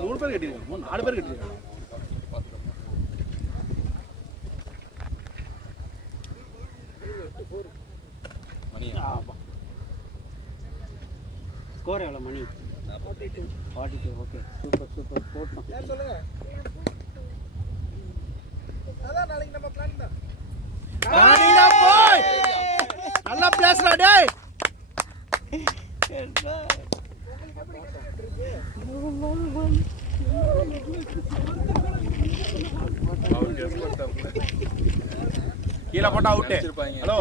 மூணு பேர் கட்டிருக்காங்க, 4 பேர் கட்டிருக்காங்க. ஸ்கோர் எவ்வளோ மணி? 42. ஓகே சூப்பர் போட்டோம். யார் சொல்லுங்க. அதான் நாளைக்கு நம்ம பிளான் தான். நல்லா பிளேஸ்டா டேய். கீழ போட்டா அவுட். ஹலோ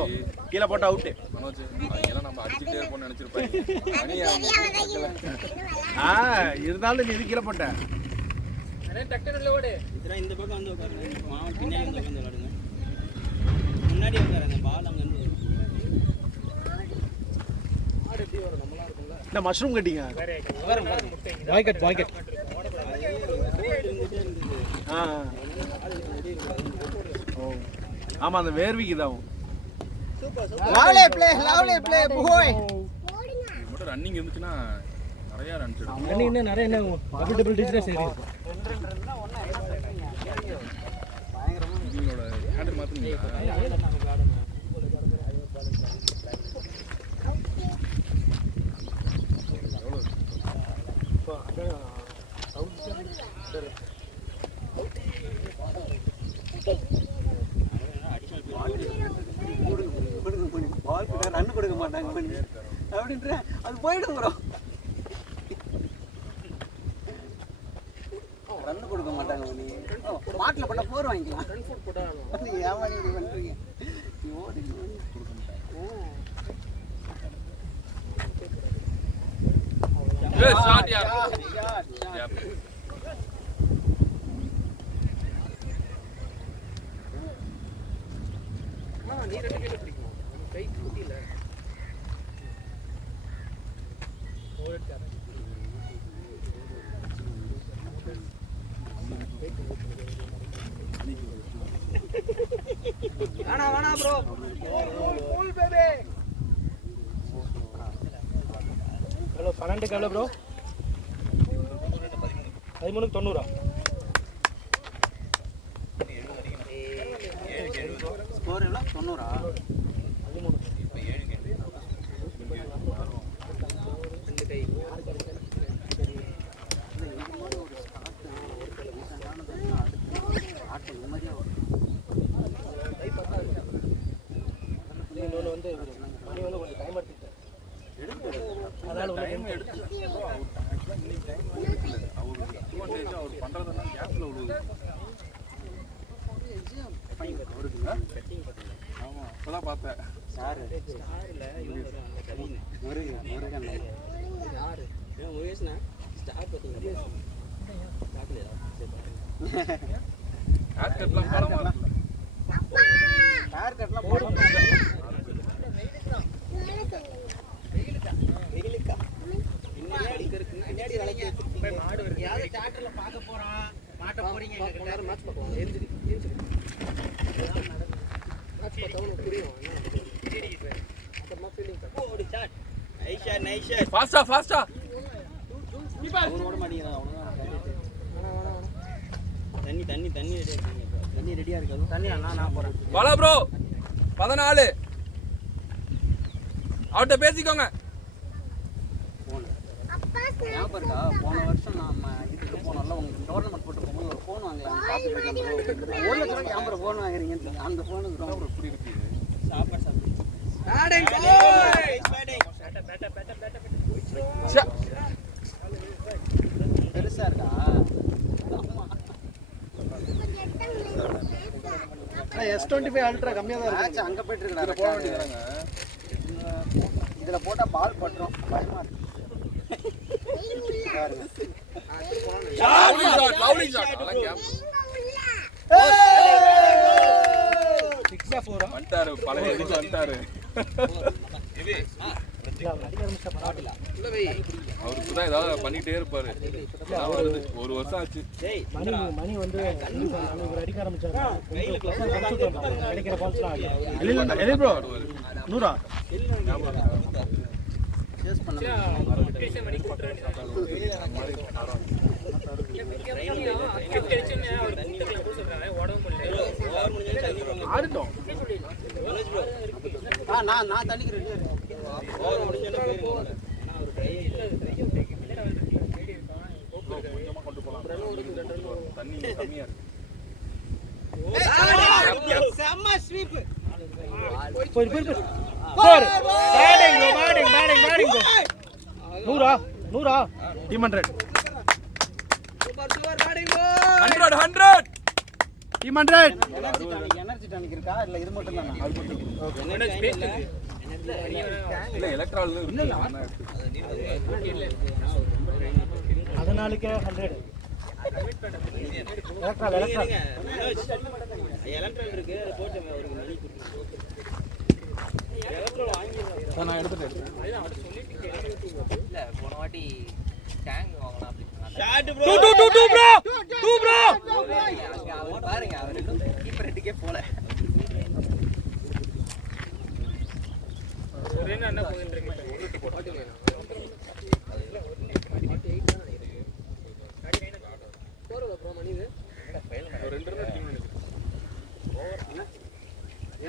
கீழ போட்டா அவுட். மனோஜ் அவங்கெல்லாம் நம்ம அடிச்சிட்டே இருப்போம்னு நினைச்சிருப்பாங்க. இருந்தாலும் நீ கீழ போட்ட. டக்குனு உள்ள ஓடு. இதெல்லாம் இந்த பக்கம் வந்து உட்காருங்க. மாவன் பின்னாடி வந்து உட்காந்து விளையாடுங்க. முன்னாடி உட்காருங்க. பால் அங்கே வந்து இந்த மஷ்ரூம் கட்டிங்க. பாய்கட் ஆமா அந்த வேர்விக்கு தான். Lovely play boy. மட்டும் ரன்னிங் இருந்துச்சுன்னா நிறைய ரன்ஸ் எடுக்கும். ரன்னிங் இன்னும் நிறைய என்ன டபுள் டிஜிட்டல் சரி. இவங்களோட ஹேண்டில் மாத்துனீங்களா? பால் போட்டா ரன் கொடுக்க மாட்டாங்க அப்படின்ற அது போயிடும் ப்ரோ. ரன் கொடுக்க மாட்டாங்க. நீ மாட்டில் போட்டால் 4 வாங்கிக்கலாம். ரன் ஃபுட் போட்டால் நீ ஏமாடி இது பண்ணுறீங்க. ஓடி Good shot yaar. Yep. நீ 2 கேட் பிடிக்கும். கை குட்டில. ஓடுறாரு. வேணா ப்ரோ. Cool baby. ஹலோ 12 எவ்வளோ ப்ரோ? 13 90. ஸ்கோர் எவ்வளோ? 90. இன்னொன்று வந்து மணி வந்து கொஞ்சம் டைம் எடுத்துக்கிட்டேன். அதனால டைம் எடுத்து அவர் பண்றதெல்லாம் கேப்ல விழுது. ஆமா இப்பதான் பார்த்தேன். சார் ஸ்டார்ல இவங்க அந்த கவின் முருகன் யாரு? முருகேஷ்னா ஸ்டார் பார்த்தீங்களா? பார்க்கலையா? சரி பாருங்க. ஹேர் கட்லாம் படமா இருக்குல்ல. ஹேர் கட்லாம் போடும். வெயிலுக்கா பின்னாடி அடிக்கிறதுக்கு பின்னாடி வளைக்க போய் மாடு வருது. யாரும் தியேட்டர்ல பார்க்க போறோம். மாட்ட போறீங்க எங்க கிட்ட மேட்ச் பார்ப்போம். எந்திரி மேட்ச் பார்த்தா உங்களுக்கு புரியும். சரி சார் அப்புறமா ஃபீலிங் ஓடி சாட். Nice shot. ஃபாஸ்டா அவன் ஓட மாட்டேங்கிறான். அவன தண்ணி ரெடியா இருக்கீங்க. தண்ணி ரெடியா இருக்காது. தண்ணி நான் போறேன். பாலா ப்ரோ 14 அவட்ட பேசிக்கோங்க. ஞாபகம் இருக்கா? போன வருஷம் நாம இதுக்கு போனோம்ல, உங்களுக்கு டோர்னமெண்ட் போட்டு போகும்போது ஒரு ஃபோன் வாங்கலாம் பார்த்துட்டு இருக்கேன் ப்ரோ. 1 லட்சம் கேமரா ஃபோன் வாங்குறீங்கன்னு அந்த ஃபோனுக்கு ரொம்ப எப்படி இருக்கு? சாப்பாடு பெருசா இருக்கா? S25 அல்ட்ரா கம்மியாக தான் மேட்ச் அங்கே போயிட்டு இருக்கா? போக வேண்டியதாங்க. இதில் போட்டால் பால் பட்டுரும். பயமா இருக்கு. Lovely shot. அதெல்லாம் கேப். சிக்ஸா ஃபோரா வந்துட்டாரு பழைய இதுக்கு வந்துட்டாரு. அவருக்கு தான் ஏதாவது பண்ணிட்டே இருப்பாரு. அதான் வருது. ஒரு வருஷம் ஆச்சு. மணி வந்து ஒரு அடிக்க ஆரம்பிச்சாரு. கிடைக்கிற பால்ஸ்லாம் ப்ரோ 100 சேஸ் பண்ண மணி கூட்டுற ஆடிட்டோம். நான் தள்ளிக்கிறேன். தண்ணி கம்மியா இருக்கு. டீம் 100 டீம் 100 எனர்ஜி டானிக் இருக்கா இல்ல இது மட்டும் தானா? இல்ல எலக்ட்ரால் அதனாலக்கே 100 எலக்ட்ரால் இருக்கு அது போட்டு அவருக்கு மணி நான் எடுத்துட்டேன். இல்ல போன வாட்டி டேங்க் வாங்கலாம் அப்படி அவர் பாருங்க அவர் இன்னும் கீப்பர் ரெட்டுக்கே போல.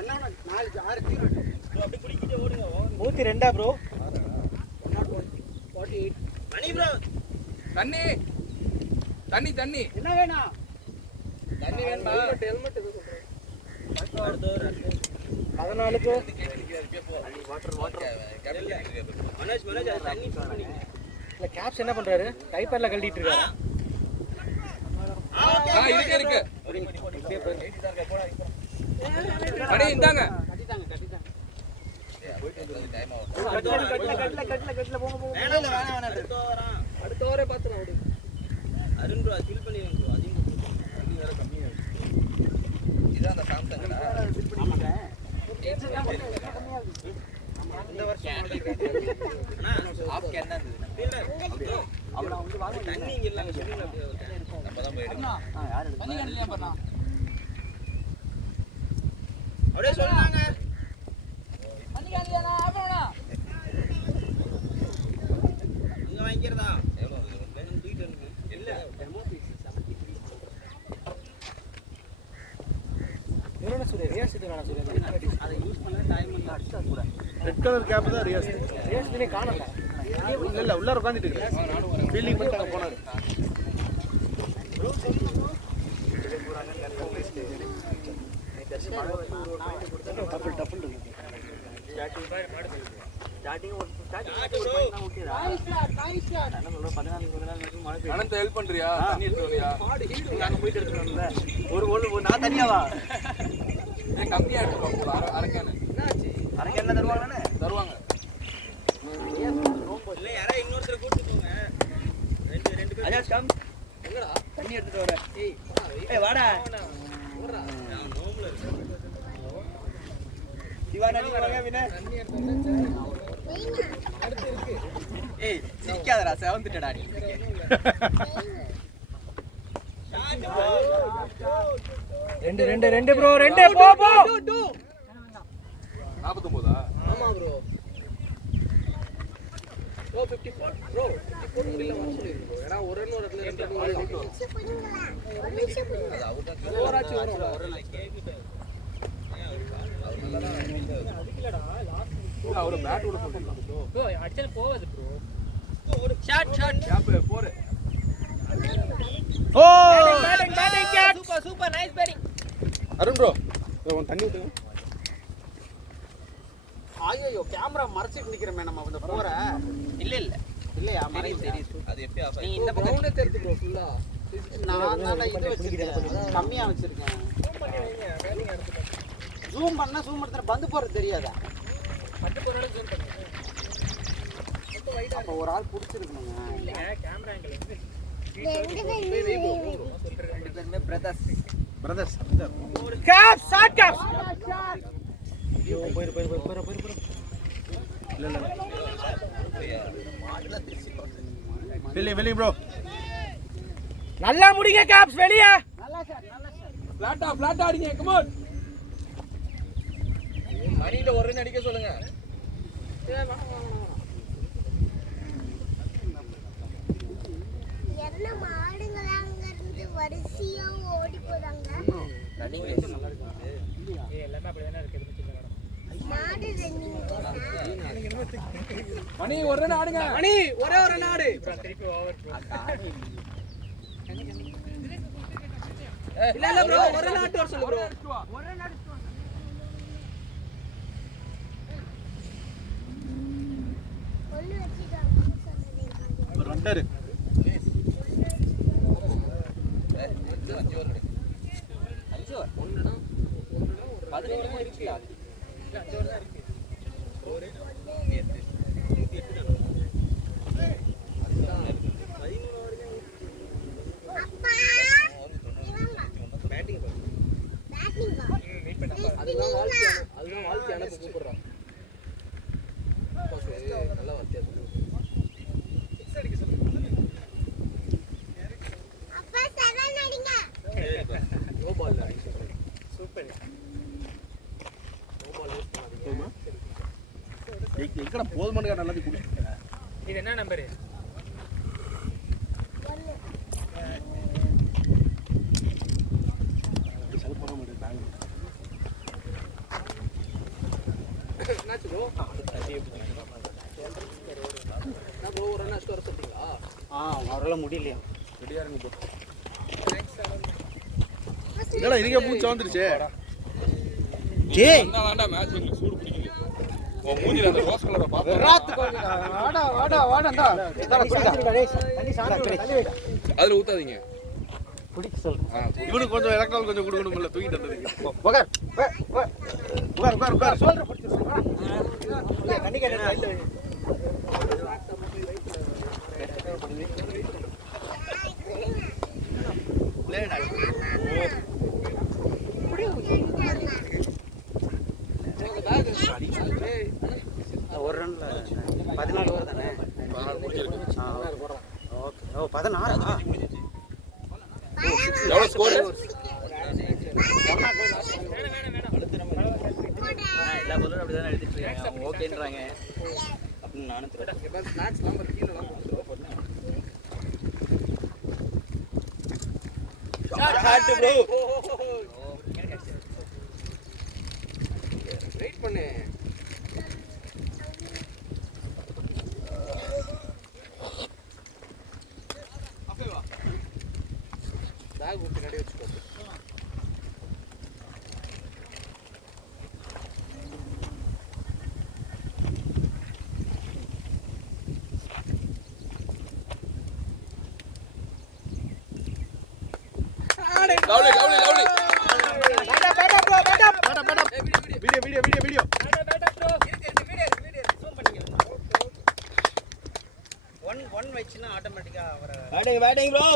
என்ன போயிட்டு இருக்கு ரெண்டா ப்ரோ தண்ணி தண்ணி தண்ணி என்ன வேணும்? தண்ணி வேணுமா? ஹெல்மெட் எது சொல்றேன். 14க்கு இல்ல கேப்ஸ் என்ன பண்றாரு? டைப்பர்ல கழட்டிட்டு இருக்காரு. இருக்கு அடே இந்தாங்க. அடுத்த ஓவரே பாத்துறோம். அருண் ப்ரோ ஃபில் பண்ணிடுங்க ப்ரோ. அதிகம் தண்ணி வேற கம்மியா இருக்கு. இதான் அந்த சாம்சங்கடா. ஆமாங்க. இந்த வருஷம் அண்ணா ஆப் என்ன இருந்தது? அவள வந்து வாங்க தண்ணி இங்க இல்ல ஷெட்யூல் அப்படியே இருக்கும். நம்ம தான் போய் எடுக்கணும். யார் எடுக்க? தண்ணி எடுக்கலையா பண்ணா? அப்படியே சொல்லுங்க. தண்ணி காணலையா? ஆபறடா. இங்க வாங்கிக்கிறதா? எவ்வளவு இது வந்து? தூக்கிட்டு வந்து. இல்ல டெமோ பீஸ் 73. என்ன சொல்றீங்க? ரியாஸ் இது வேணா சொல்றீங்க. அதை யூஸ் பண்ண டைம் இல்ல அடிச்சா கூட. ரெட் கலர் கேப் தான் ரியாஸ். ரியாஸ் நீ காணல. இல்ல உள்ளார உட்கார்ந்திட்டு இருக்கு. ஃபீல்டிங் பண்ணிட்டு அங்க போனாரு. அனந்த ஹெல்ப் பண்றியா? தண்ணி எடுத்து வரியா? அங்க போயிட்டு எடுத்துறோம்ல. ஒரு நான் தனியாவா? கம்மியா எடுத்துக்கோ. அரை கேன். என்னாச்சு? அரை கேன் தருவாங்களானே? தருவாங்க. இல்ல யாரா இன்னொருத்தர கூட்டி போங்க. ரெண்டு பேர் அஜாஸ் கம். எங்கடா? தண்ணி எடுத்துட்டு வர. ஏய் வாடா. ஓடுறா. நான் நோம்ல இருக்கேன். சிவானா நீ வாங்க வினே. தண்ணி எடுத்து அடுத்து இருக்கு. ஏய் சிரிக்காதடா செவந்துட்டடா நீ. ரெண்டு ப்ரோ ரெண்டு போ 49 ஆமா ப்ரோ. 54 ப்ரோ 54 முடியல வர சொல்லிருக்கு ப்ரோ. ஏனா ஒரு ரன் ஒரு இடத்துல ரெண்டு ரன் ஓடிட்டு வரும். அது அவர்தான் ஓவராச்சு வரும். ஒரு ரன் கேக்கிட்ட. அவரு பேட் விட சொல்லிருக்கான் ப்ரோ அடிச்சல் போவாது ப்ரோ. ஷாட் கேப் போடு. ஓ பேட்டிங் கேட் super nice batting. Arun bro ஒரு தண்ணி ஊத்துங்க. ஐயோ கேமரா மறைச்சிட்டு நிக்கிறமே நம்ம அந்த போற. இல்லையா தெரியுது. அது எப்படி ஆஃப் நீ இந்த பக்கமே தெரியுது ப்ரோ ஃபுல்லா. நான் இது வச்சிருக்கேன் கம்மியா வச்சிருக்கேன். ஜூம் எடுத்து பந்து போறது தெரியாதா? பட்டு போறானே ஜூம் பண்ணு. அப்ப ஒரு ஆள் புடிச்சிருக்கணுங்க. இல்ல கேமரா ஆங்கிள் ரெண்டு பேரும் ரெண்டு பேருமே பிரதர்ஸ். கேப்ஸ் ஷார்ட் கேப்ஸ் வெளியே ப்ரோ. நல்லா முடிங்க கேப்ஸ் வெளியே. ஃபிளாட்டா அடிங்க. Come on. மணியில ஒரு ரன் அடிக்க சொல்லுங்க. என்ன மாடுங்களாங்க இருந்து வரிசையா ஓடி போறாங்க. எல்லாமே அப்படிதானே இருக்குது. மாடு ரன்னிங். மணி ஒரு ரன் ஆடுங்க. மணி ஒரே ஒரு நாடு. திருப்பி ஓவர் இல்ல ப்ரோ ஒரு நாட்டு வர சொல்லு ப்ரோ. ஒண்ணு வச்சிட்டாங்க சொன்னதே. ரன்னர். அப்பா பேட்டிங் பேட்டிங்கா. அதுதான் வாழ்த்தி அனுப்ப கூப்பிடுறான். நல்ல வார்த்தையா அப்பா 7 அடிங்க. No ball. சூப்பர். எங்கடா போதுமான கார்டு எல்லாத்தையும் குடிச்சிட்டேன். இது என்ன நம்பரு? செல் பண்ண மாட்டேன். என்னாச்சு ப்ரோ? என்ன ப்ரோ ஒரு ரன் அடிச்சு வர சொல்றீங்களா? அவரால் முடியலையா? ரெடியா இருங்க ப்ரோ. என்னடா இதுக்கே பூச்சி வந்துருச்சு. வந்தாலாண்டா மேட்ச் உங்களுக்கு சூடு பிடிக்குது. உன் மூஞ்சில அந்த ரோஸ் கலரை பார்த்தா அதுல ஊத்தாதீங்க. குடிக்க சொல்றேன். இவனுக்கு கொஞ்சம் எலக்ட்ரால் கொஞ்சம் கொடுக்கணும்ல தூக்கிட்டு வந்ததுக்கு. உட்கார் சோல்டர் பிடிச்சிருக்கா. கண்ணி கண்ணி ரைட்ல வை. லேடா. ஒரு ரன்ல 14 ஓவர் தானே? ஓ 16. எவ்வளவு ஸ்கோர்? எல்லா பாலும் அப்படிதான் எழுதிட்டு இருக்காங்க. அவங்க ஓகேன்றாங்க அப்படின்னு நானும் தெரியும். மேட்ச் நம்பர் கீழ தான் ஷாட் ப்ரோ. வெயிட் பண்ணு. பேக் பின்னாடி வச்சுக்கோ. Lovely lovely lovely. பேட்டா ப்ரோ பேட்டா. வீடியோ. ஒன் வச்சுன்னா ஆட்டோமேட்டிக்கா அவரை பேட்டிங் ப்ரோ.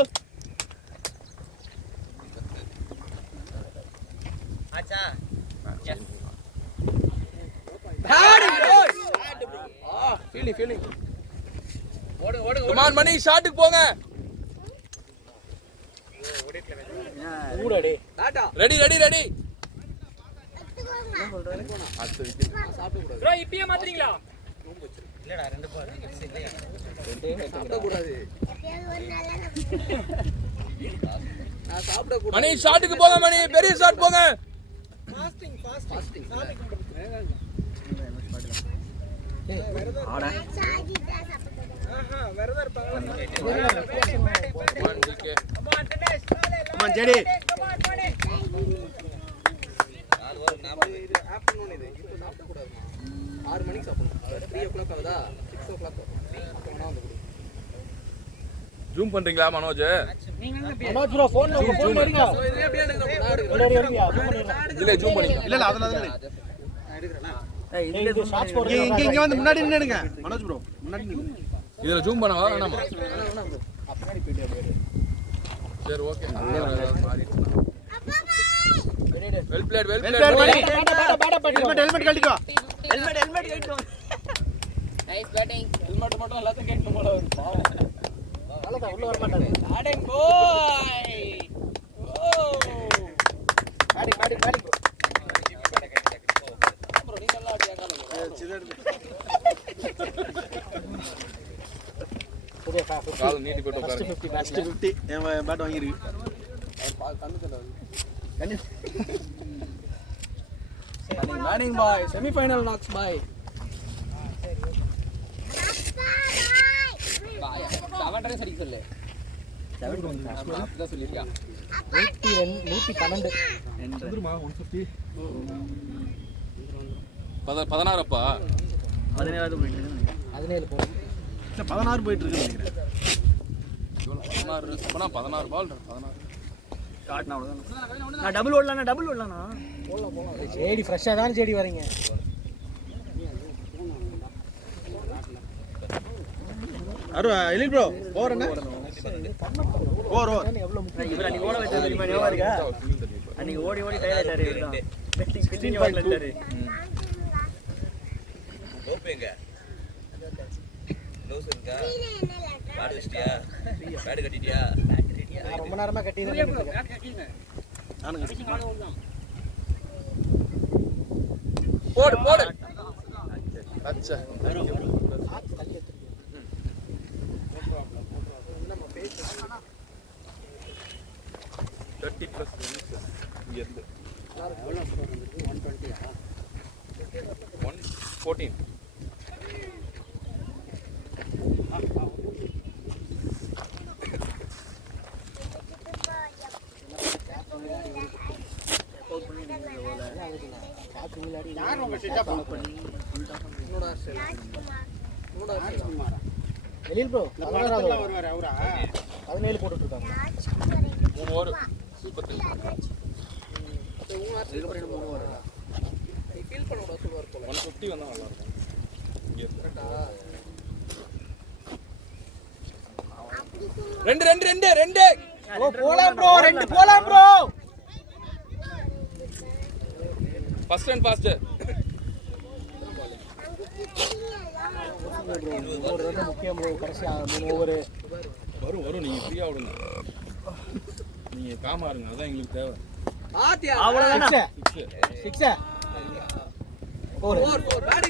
ஆச்சா. ஃபீலிங். கம் ஆன் மணி ஷாட்டுக்கு போங்க. ஊடடே. ரெடி. ப்ரோ இப்பயே மாத்துறீங்களா? இல்லடா 2 பால் இல்லையா? சாப்பிடக்கூடாது. எப்பயாவது மணி ஷாட்டுக்கு போங்க. மணி பெரிய ஷாட் போங்க. ஃபாஸ்டிங். விரதம் இருப்பாங்க. Come on JD. ஆஃப்டர்நூன் இது இப்போ சாப்பிடக்கூடாது. 6 மணிக்கு சாப்பிடணும். 3 o'clock ஆகுதா? 6 o'clock ஜூம் பண்றீங்களா மனோஜ்? மனோஜ் ப்ரோ ஃபோன் எடுங்க. இதுல அப்படியே எடுங்க. இல்ல ஜூம் பண்ணி. இல்ல அதெல்லாம் தான் எடுக்கிறேனா? இது ஷாட்ஸ் போடுங்க. இங்க வந்து முன்னாடி நின்னுங்க மனோஜ் ப்ரோ. முன்னாடி நின்னுங்க. இதுல ஜூம் பண்ணவா வேணாமா? பின்னாடி போயிட்டு அப்படியே. சரி ஓகே. மாறிடுச்சு. அப்பா வெல் பிளேட் ஹெல்மெட் கழட்டிக்கோ. Nice batting. ஹெல்மெட் மட்டும் எல்லாத்தையும் கேட்கணும் போல ஒரு பாவம். நல்லதா உள்ள வர மாட்டாரு. பேட்டிங் பாய். ஓ பேட்டிங் ப்ரோ. ப்ரோ நீங்க எல்லாம் அப்படியே காலங்க. புதிய கால் நீட்டி போட்டு உட்காருங்க. 50 என் பேட் வாங்கிருக்கு. பேட்டிங் பாய். செமிஃபைனல் நாக்ஸ் பாய். பாய் 7 ரன்ஸ் அடிக்க சொல்லு. 7 அப்படிதான் சொல்லிருக்கா. 112 வந்துருமா 150 16 அப்பா 17 போயிட்டு 17 போகும். 16 போயிட்டு இருக்கு நினைக்கிறேன். 16 அப்பனா 16 பால் 16 காட்னா அவ்வளவுதான். நான் டபுள் ஓடலாம்னா போலாம். செடி ஃப்ரெஷ்ஷா தான் செடி வரீங்க. எலில் ப்ரோ ஓவர் என்ன? ஓவர் எவ்வளவு முக்கியம். இவர் அன்னைக்கு ஓட வச்சது தெரியுமா? ஞாபகம் இருக்கா? அன்னைக்கு ஓடி டயர் ஆயிட்டாரு இவர்தான். பில்டிங் வாங்கல இருந்தாரு. கோப்பேங்க க்ளோஸ் இருக்கா கார்டு வச்சிட்டியா கார்டு கட்டிட்டியா நான் ரொம்ப நேரமா கட்டி தான் இருக்கேன். போடு அச்சா இருந்து 114 எலில் ப்ரோ 17 போட்டுட்டு இருக்காங்க. 3 ஓவர் 35 ஃபீல் பண்ண விட சொல்லுவார் போல. 150 வந்தா நல்லா இருக்கும். இங்க இருந்து ரெண்டு ஓ போலாம் ப்ரோ. 2 போலாம் ப்ரோ. ஃபர்ஸ்ட் அண்ட் ஃபாஸ்ட் ஒரு ரெண்டு முக்கியம் ப்ரோ. கடைசியா 3 ஓவர் வரும் நீங்க ஃப்ரீயா விடுங்க. நீங்க காமா இருங்க, அதான் எங்களுக்கு தேவை. அவ்வளவுதானா? 6 4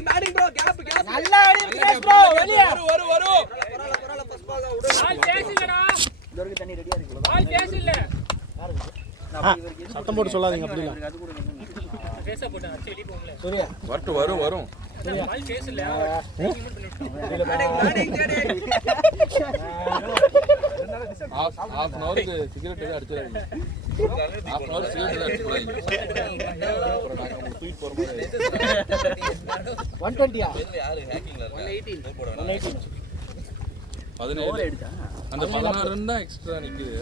பேட்டிங் ப்ரோ. கேப் நல்லா அடி கிரேஸ் ப்ரோ. வெளிய வரும் பால் பேசில்லடா. இதற்கு தண்ணி ரெடியா இருக்கு. பால் பேசில்ல. சத்தம் போட்டு சொல்லாதீங்க அப்படி இல்ல. அது கூட பேச போட்டா செடி போம்ல. சூர்யா வரும் பால் பேசில்ல. half an hour சிகரெட் அடிச்சிராதீங்க. half an hour சிகரெட் அடிச்சிராதீங்க. அப்புறம் நாங்க உங்களுக்கு தூக்கிட்டு போற மாதிரி 120 யாரு ஹேக்கிங்ல இருக்கா 118 போடுறேன் 17 அந்த 16 ரன் தான் எக்ஸ்ட்ரா நிக்குது.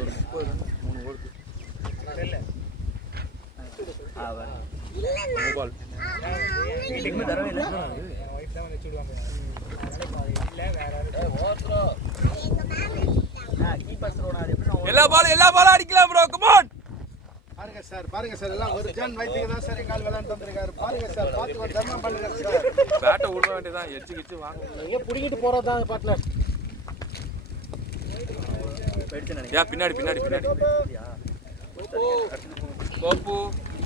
ஒரு 30 ரன் 3 ஓவருக்கு பால் இன்னும் தரவே இல்ல. வைஃப் தான் வந்து வச்சிடுவாங்க. இல்ல வேற கீப்பர்ஸ் ரோனா அது எப்படி எல்லா பாலும் அடிக்கலாம் ப்ரோ. கம் ஆன் பாருங்க சார் எல்லாம் ஒரு ஜான் வைத்திய தான் சார் எங்கால் விளையாண்டு வந்திருக்காரு. பாருங்க சார் பாத்து ஒரு தர்மம் பண்ணுங்க சார். பேட்டை விட வேண்டியதான். எச்சு வாங்க. நீங்க புடிக்கிட்டு போறதுதான் பார்ட்னர். போயிடுச்சு நினைக்கிறேன். யா பின்னாடி கோப்பு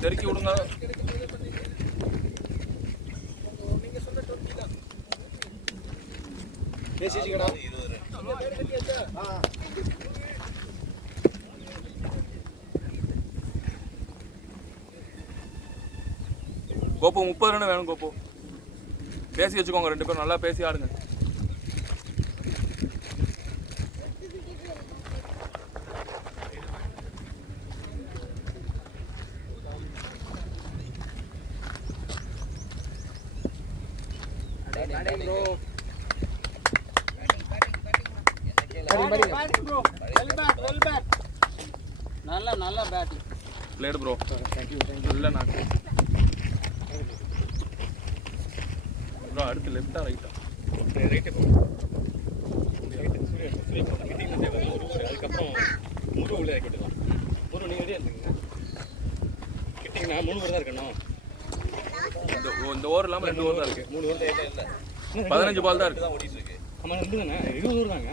தெருக்கி விடுங்க. பேசிட்டீங்கடா. கோப்பு 30 ரன் வேணும். கோப்பு பேசி வச்சுக்கோங்க, 2 பேரும் நல்லா பேசி ஆடுங்க. நல்ல பேட்டிங். Blade bro. நல்ல நாக்கு ப்ரோ. அடுத்து லெஃப்டா ரைட்டா? ரைட்டு சூரிய அதுக்கப்புறம் முரு உள்ள கிட்டலாம். முரு நீங்கள் ரெடியாக இருந்துங்க. கிட்டிங்கன்னா 3 ஓவர் தான் இருக்கணும். இந்த ஓவர் இல்லாமல் 2 ஓவர் தான் இருக்கு. 3 ஓவர் தான் இல்லை. 15 பால் தான் இருக்கு. ஓடிட்டு இருக்கு. ஆமாம் 2 தானே, 20 ஓவர் தாங்க.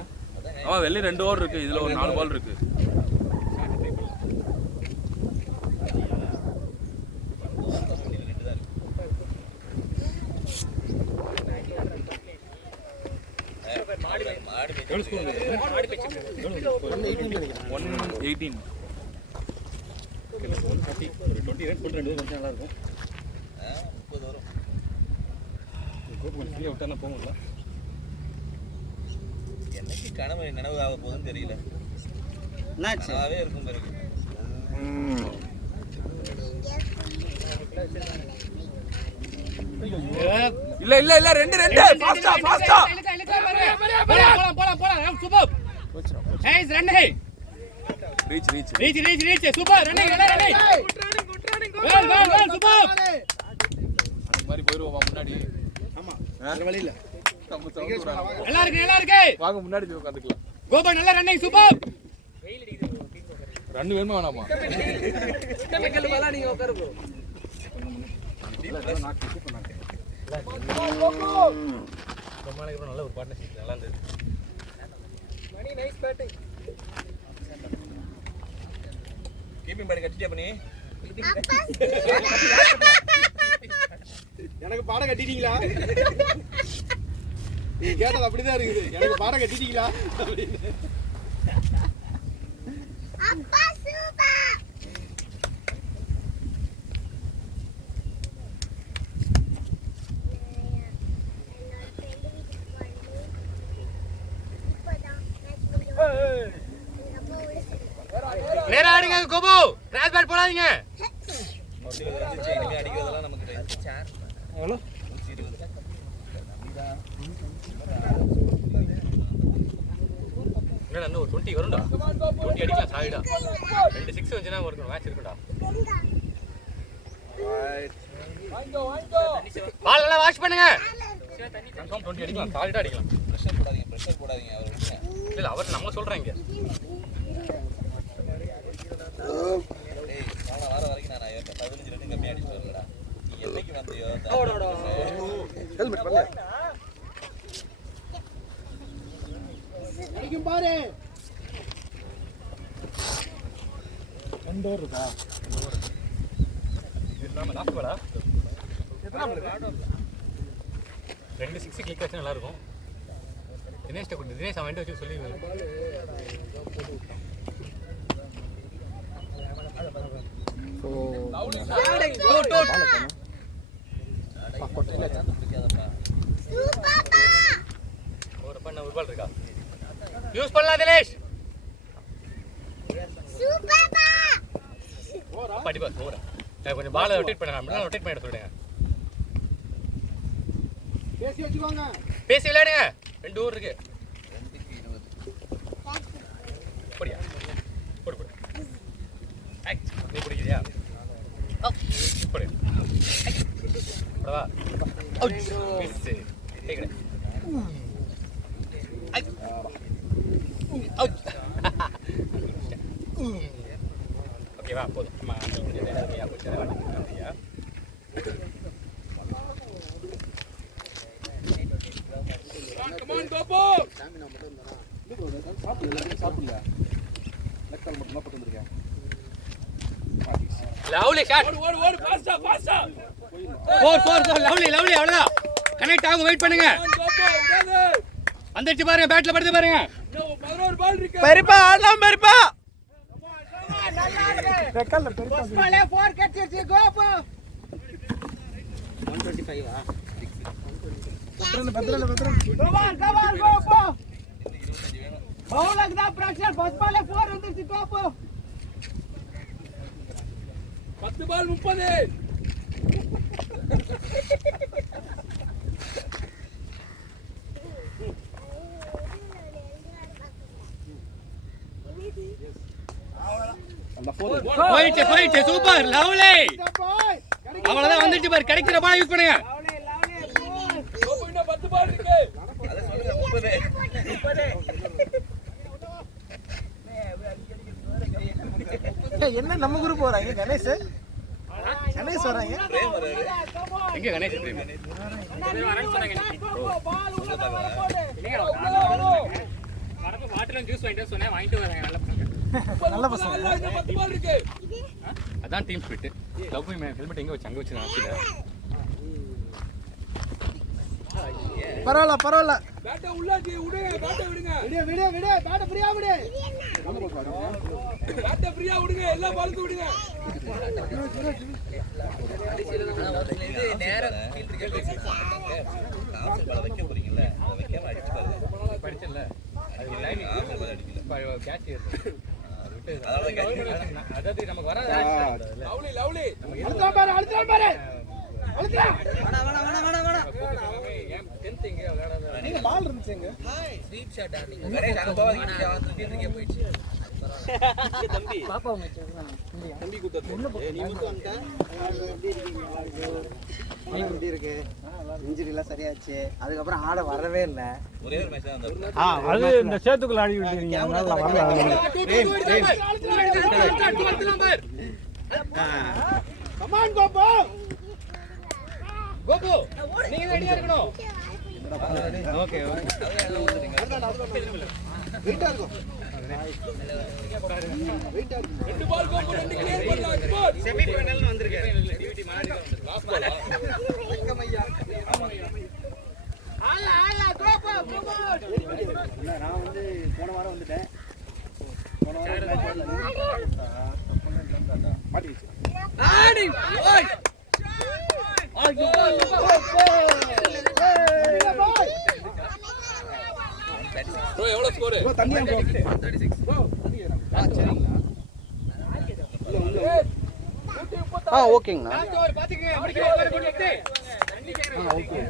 ஆமாம் வெளியே 2 ஓவர் இருக்கு. இதில் ஒரு 4 பால் இருக்கு. எவ்வளோ ஸ்கோர்? 118. 20 ரன் போட்டு 2 கொஞ்சம் நல்லா இருக்கும். 30 வரும். கோப்பு கொஞ்சம் ஃப்ரீயாக விட்டா போகும்ல. என்னைக்கு நனவு ஆக போகுதுன்னு தெரியல. என்னாச்சு? நனவாவே இருக்கும் பாருங்க. இல்ல 2 ஃபாஸ்டா போலாம் super. Nice run. Reach super running. Well super. அந்த மாதிரி போயிடுவோமா முன்னாடி? ஆமா வேற வழி இல்ல. நல்லா இருக்கு. வாங்க முன்னாடி போய் உட்காந்துக்கலாம். கோபா நல்ல ரன்னிங் சூப்பர். ரன் வேணுமா வேணாமா? நீங்க உட்காரு ப்ரோ. நல்ல ஒரு பார்ட்னர்ஷிப் நல்லா இருந்தது. மணி நைஸ் பேட்டிங். கீப்பிங் பேட் கட்டிட்டியா பண்ணி? எனக்கு பாடம் கட்டிட்டீங்களா? நீ கேட்டது அப்படிதான் இருக்குது. எனக்கு பாடம் கட்டிட்டீங்களா அப்படின்னு. அப்பா சூப்பர். நேரா ஆடுங்க கோபு. கிராஸ் பேட் போடாதீங்க. இனிமே அடிக்கிறதெல்லாம் நமக்கு சார். ஹலோ 120. இன்னும் ஒரு 20 வரும்டா. 20 அடிக்கலாம் சாலிடா. 2 6 வந்துச்சுன்னா ஒரு மேட்ச் இருக்குடா. பால் நல்லா வாஷ் பண்ணுங்க. கன்ஃபார்ம் 20 அடிக்கலாம் சாலிடா அடிக்கலாம். பிரஷர் போடாதீங்க அவர் விடுங்க. இல்ல அவர் நம்ம சொல்றாங்க. டேய் போன வாரம் வரைக்கும் நான் 15 ரன் கம்மியா அடிச்சு வரலடா. நீ என்னைக்கு வந்தியோ? ஹெல்மெட் பண்ணல. அடிக்கும் பாரு. 2 ஓவர் இருக்கா? நாம லாஸ்ட் பாலா எத்தனை பால்? 2 6 கிளிக் ஆச்சு நல்லா இருக்கும். தினேஷ் அவன் வச்சு சொல்லி ஒரு பால் இருக்கா? யூஸ் பண்ணலாம் தினேஷ். படிப்பா ஓரா கொஞ்சம் பாலை ரொட்டேட் பண்ண ரொட்டேட் பண்ணிட சொல்லுங்க. பேசி வச்சுக்கோங்க. பேசி விளையாடுங்க. 2 ஓவர் இருக்கு. 2க்கு 20. போடியா போடு. நீ பிடிக்கிறியா? போடு. போடவா? Out. Miss. Take it. Out. ஓகேவா போதும். சாப்பிடல. லெக்கால் மட்டும் போட்டு வந்திருக்கேன். Lovely shot. ஓடு ஃபாஸ்டா. 4 லவ்லி அவ்வளவுதான். கனெக்ட் ஆகும். வெயிட் பண்ணுங்க. வந்துச்சு பாருங்க. பேட்ல படுத்து பாருங்க. 11 பால் இருக்கு. பெரியப்பா ஆடலாம் பெரியப்பா. லெக்கால் பெரியப்பா. பாலே 4 கட்டிச்சு கோபு. 125 ஆ? பத்திரல. கமான் கோபு. பவுலுக்கு தான் பிரஷர். ஃபர்ஸ்ட் பாலே 4 வந்துச்சு கோபு. 10 பால் 30. போயிட்டு சூப்பர் லவ்லி. அவ்வளவுதான் வந்துட்டு பாரு. கிடைக்கிற பால் யூஸ் பண்ணுங்க. இன்னும் 10 பால் இருக்கு. அதை சொல்லுங்க 30. என்ன நம்ம குரூப் வராங்க கணேஷ் வராங்க. எங்க கணேஷ் பிரேம் வரப்ப வாட்டர்ல ஜூஸ் வாங்கிட்டு சொன்னேன், வாங்கிட்டு வரேன். நல்ல பசங்க. இன்னும் 10 பால் இருக்கு. அதான் டீம் ஸ்பிரிட். லவ் ஹெல்மெட் எங்க வச்சு? அங்க வச்சு நான் ஆச்சுல. பரவாயில்ல பேட்டை உள்ளாட்டி விடுங்க. பேட்டை விடுங்க. விடு பேட்ட ஃப்ரீயா விடு. பேட்டை ஃப்ரீயா விடுங்க. எல்லா பாலுக்கும் விடுங்க. இது நேரா ஃபீல்டுக்கே போயிடுச்சு. காசு பால் வைக்க போறீங்கல்ல, வைக்காம அடிச்சு பாருங்க. படிச்சல அது லைன் அடிக்கல. கேட்ச் இருக்கு. அதாவது நமக்கு வராது. லவ்லி அழுத்தம் பாரு. நீங்க பால் இருந்துச்சுங்க. Sweet shot ஆடிங்க. கணேஷ் அங்க போவாதீங்க. வந்து ஃபீல்டுக்கே போயிடுச்சு. தம்பி பாப்பா வச்சிருக்காங்க. தம்பி குத்தத்து நீ முத்து வந்துட்ட. எப்படி இருக்கு? இன்ஜுரி எல்லாம் சரியாச்சு. அதுக்கப்புறம் ஆட வரவே இல்லை. ஒரே ஒரு மேட்ச் தான் வந்தாரு. அது இந்த சேத்துக்குள்ள ஆடி விட்டுறீங்க. அதனால வரல. கமான் கோபு. கோபு நீங்க ரெடியா இருக்கணும். ஓகே வெயிட்டா இருக்கும். 2 பால் கோபு 2 கிளியர் பண்ணலாம். குட். செமி ஃபைனல்னு வந்திருக்கேன். டிவிடி மாறி லாஸ்ட் பால். நான் வந்து போன வாரம் வந்துட்டேன். ஆடி ஓய். ப்ரோ எவ்வளவு ஸ்கோர்? தண்ணியா ப்ரோ. ஓகேங்கண்ணா. லாஸ்ட் ஓவர் பாத்துக்கங்க. முடிக்க கொண்டு வந்து ஓகே.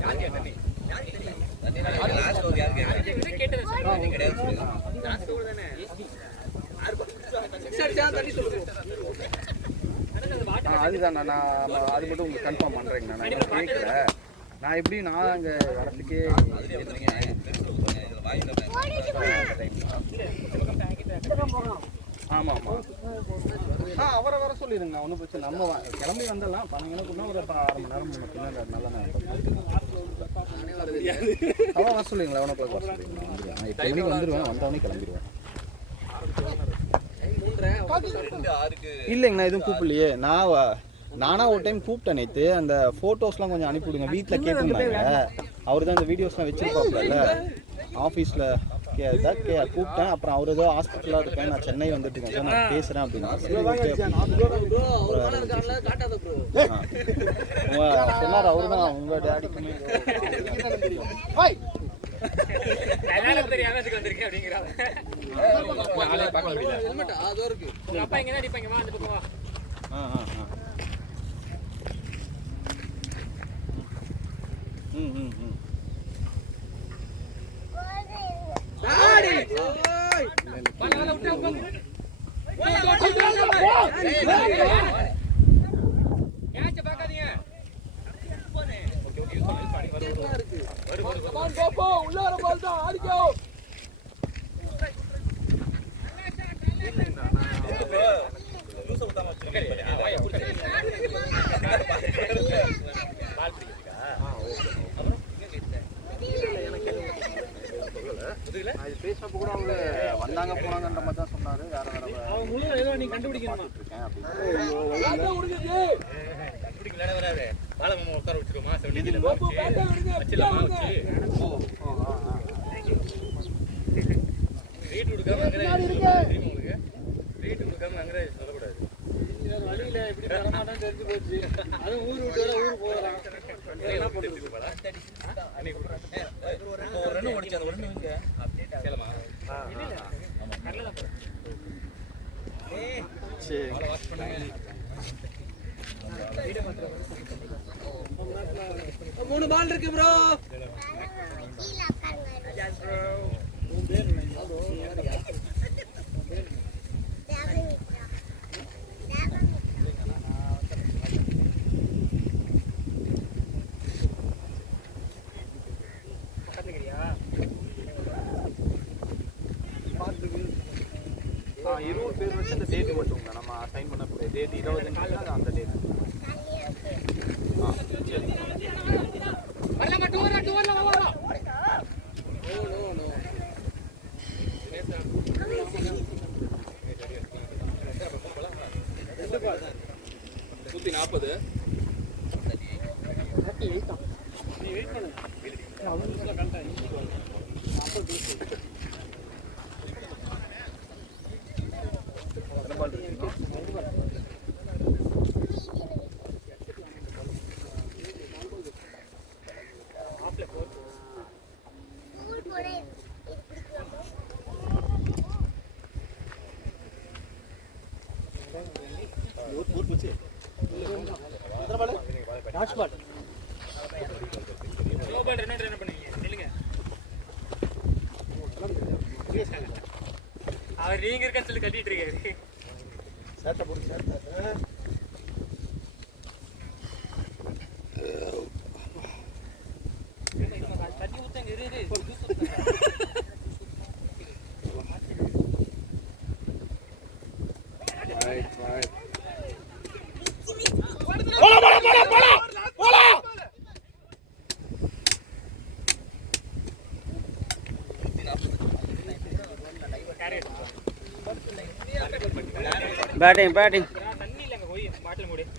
லாஸ்ட் ஓவர் யார் கேக்குறா? கேட்டது நீ கிடையாது சொல்லுங்க. லாஸ்ட் ஓவர் தானே. அதுதான் நான் அது மட்டும் உங்களுக்கு கன்ஃபார்ம் பண்ணுறேங்கண்ணா. நான் கேட்கல. நான் எப்படி நான் அங்கே வரத்துக்கே அதுலயே வந்துறீங்க. பெருசு ஊத்துங்க. இதுல வாயில ஆமாம் அவரை வர சொல்லிடுங்க. ஒன்றும் பிரச்சனை. நம்ம கிளம்பி வந்துடலாம். பணங்களுக்குன்னா ஒரு 1/2 மணி நேரம் முன்ன நல்லா அவன் வர சொல்லுங்களா? 1 o'clock வர சொல்லுங்களா? நான் 8 மணிக்கு வந்துடுவேன். வந்தவொடனே கிளம்பிடுவேன். இல்லைங்கண்ணா எதுவும் கூப்பிடலையே. நானா ஒரு டைம் கூப்பிட்டேன் நேற்று. அந்த ஃபோட்டோஸ்லாம் கொஞ்சம் அனுப்பிவிடுங்க. வீட்டில் கேட்டிருந்தாங்க. அவர் தான் இந்த வீடியோஸ்லாம் வச்சுருப்பாப்புல ஆஃபீஸில் கூப்பிட்டேன். அப்புறம் அவர் ஏதோ ஹாஸ்பிட்டலாக இருக்கேன், நான் சென்னை வந்துட்டு இருக்கேன் சார், நான் பேசுகிறேன் அப்படின்னா. சொன்னார் அவரு தான். உங்கள் டேடிக்குமே தெரியாம வந்திருக்கேன் அப்படிங்கிறாங்க. பார்க்க முடியல. உங்க அப்பா எங்க தான் அடிப்பாங்க. வா அந்த பக்கம் வா. உள்ள வர பால் தான் ஆடிக்கோ. பேசினப்ப கூட அவங்க வந்தாங்க போனாங்கன்ற மாதிரி தான் சொன்னாரு. வேற ஏதோ நீ கண்டுபிடிக்கணுமா? வராது. பாலமாமா உட்கார வச்சுக்கோமா. ரேட் கொடுக்காம அங்கே சொல்லக்கூடாது. வழியில எப்படி தரமாட்டான்னு தெரிஞ்சு போச்சு. அதுவும் ஊர் விட்டு வர ஊர் போகிறான். ஒரு ரன் ஓடிச்சு. அந்த 1 ரன்னுக்கு கேளமா. சரி வாஷ் பண்ணுங்க. 3 பால் இருக்கு ப்ரோ. 20 பேர் வச்சு அந்த டேட்டு மட்டும் நம்ம அசைன் பண்ணக்கூடிய டேட் 20 அந்த டேட். சரி ஸ்கூல் போட ஸ்னோபால் என்ன ட்ரெயின் பண்ணீங்க நில்லுங்க அவர் நீங்க இருக்கன்னு சொல்லி கட்டிட்டு இருக்காரு சேட்டை போடு சேட்டை. தண்ணி ஊத்தங்க இரு பேட்டிங்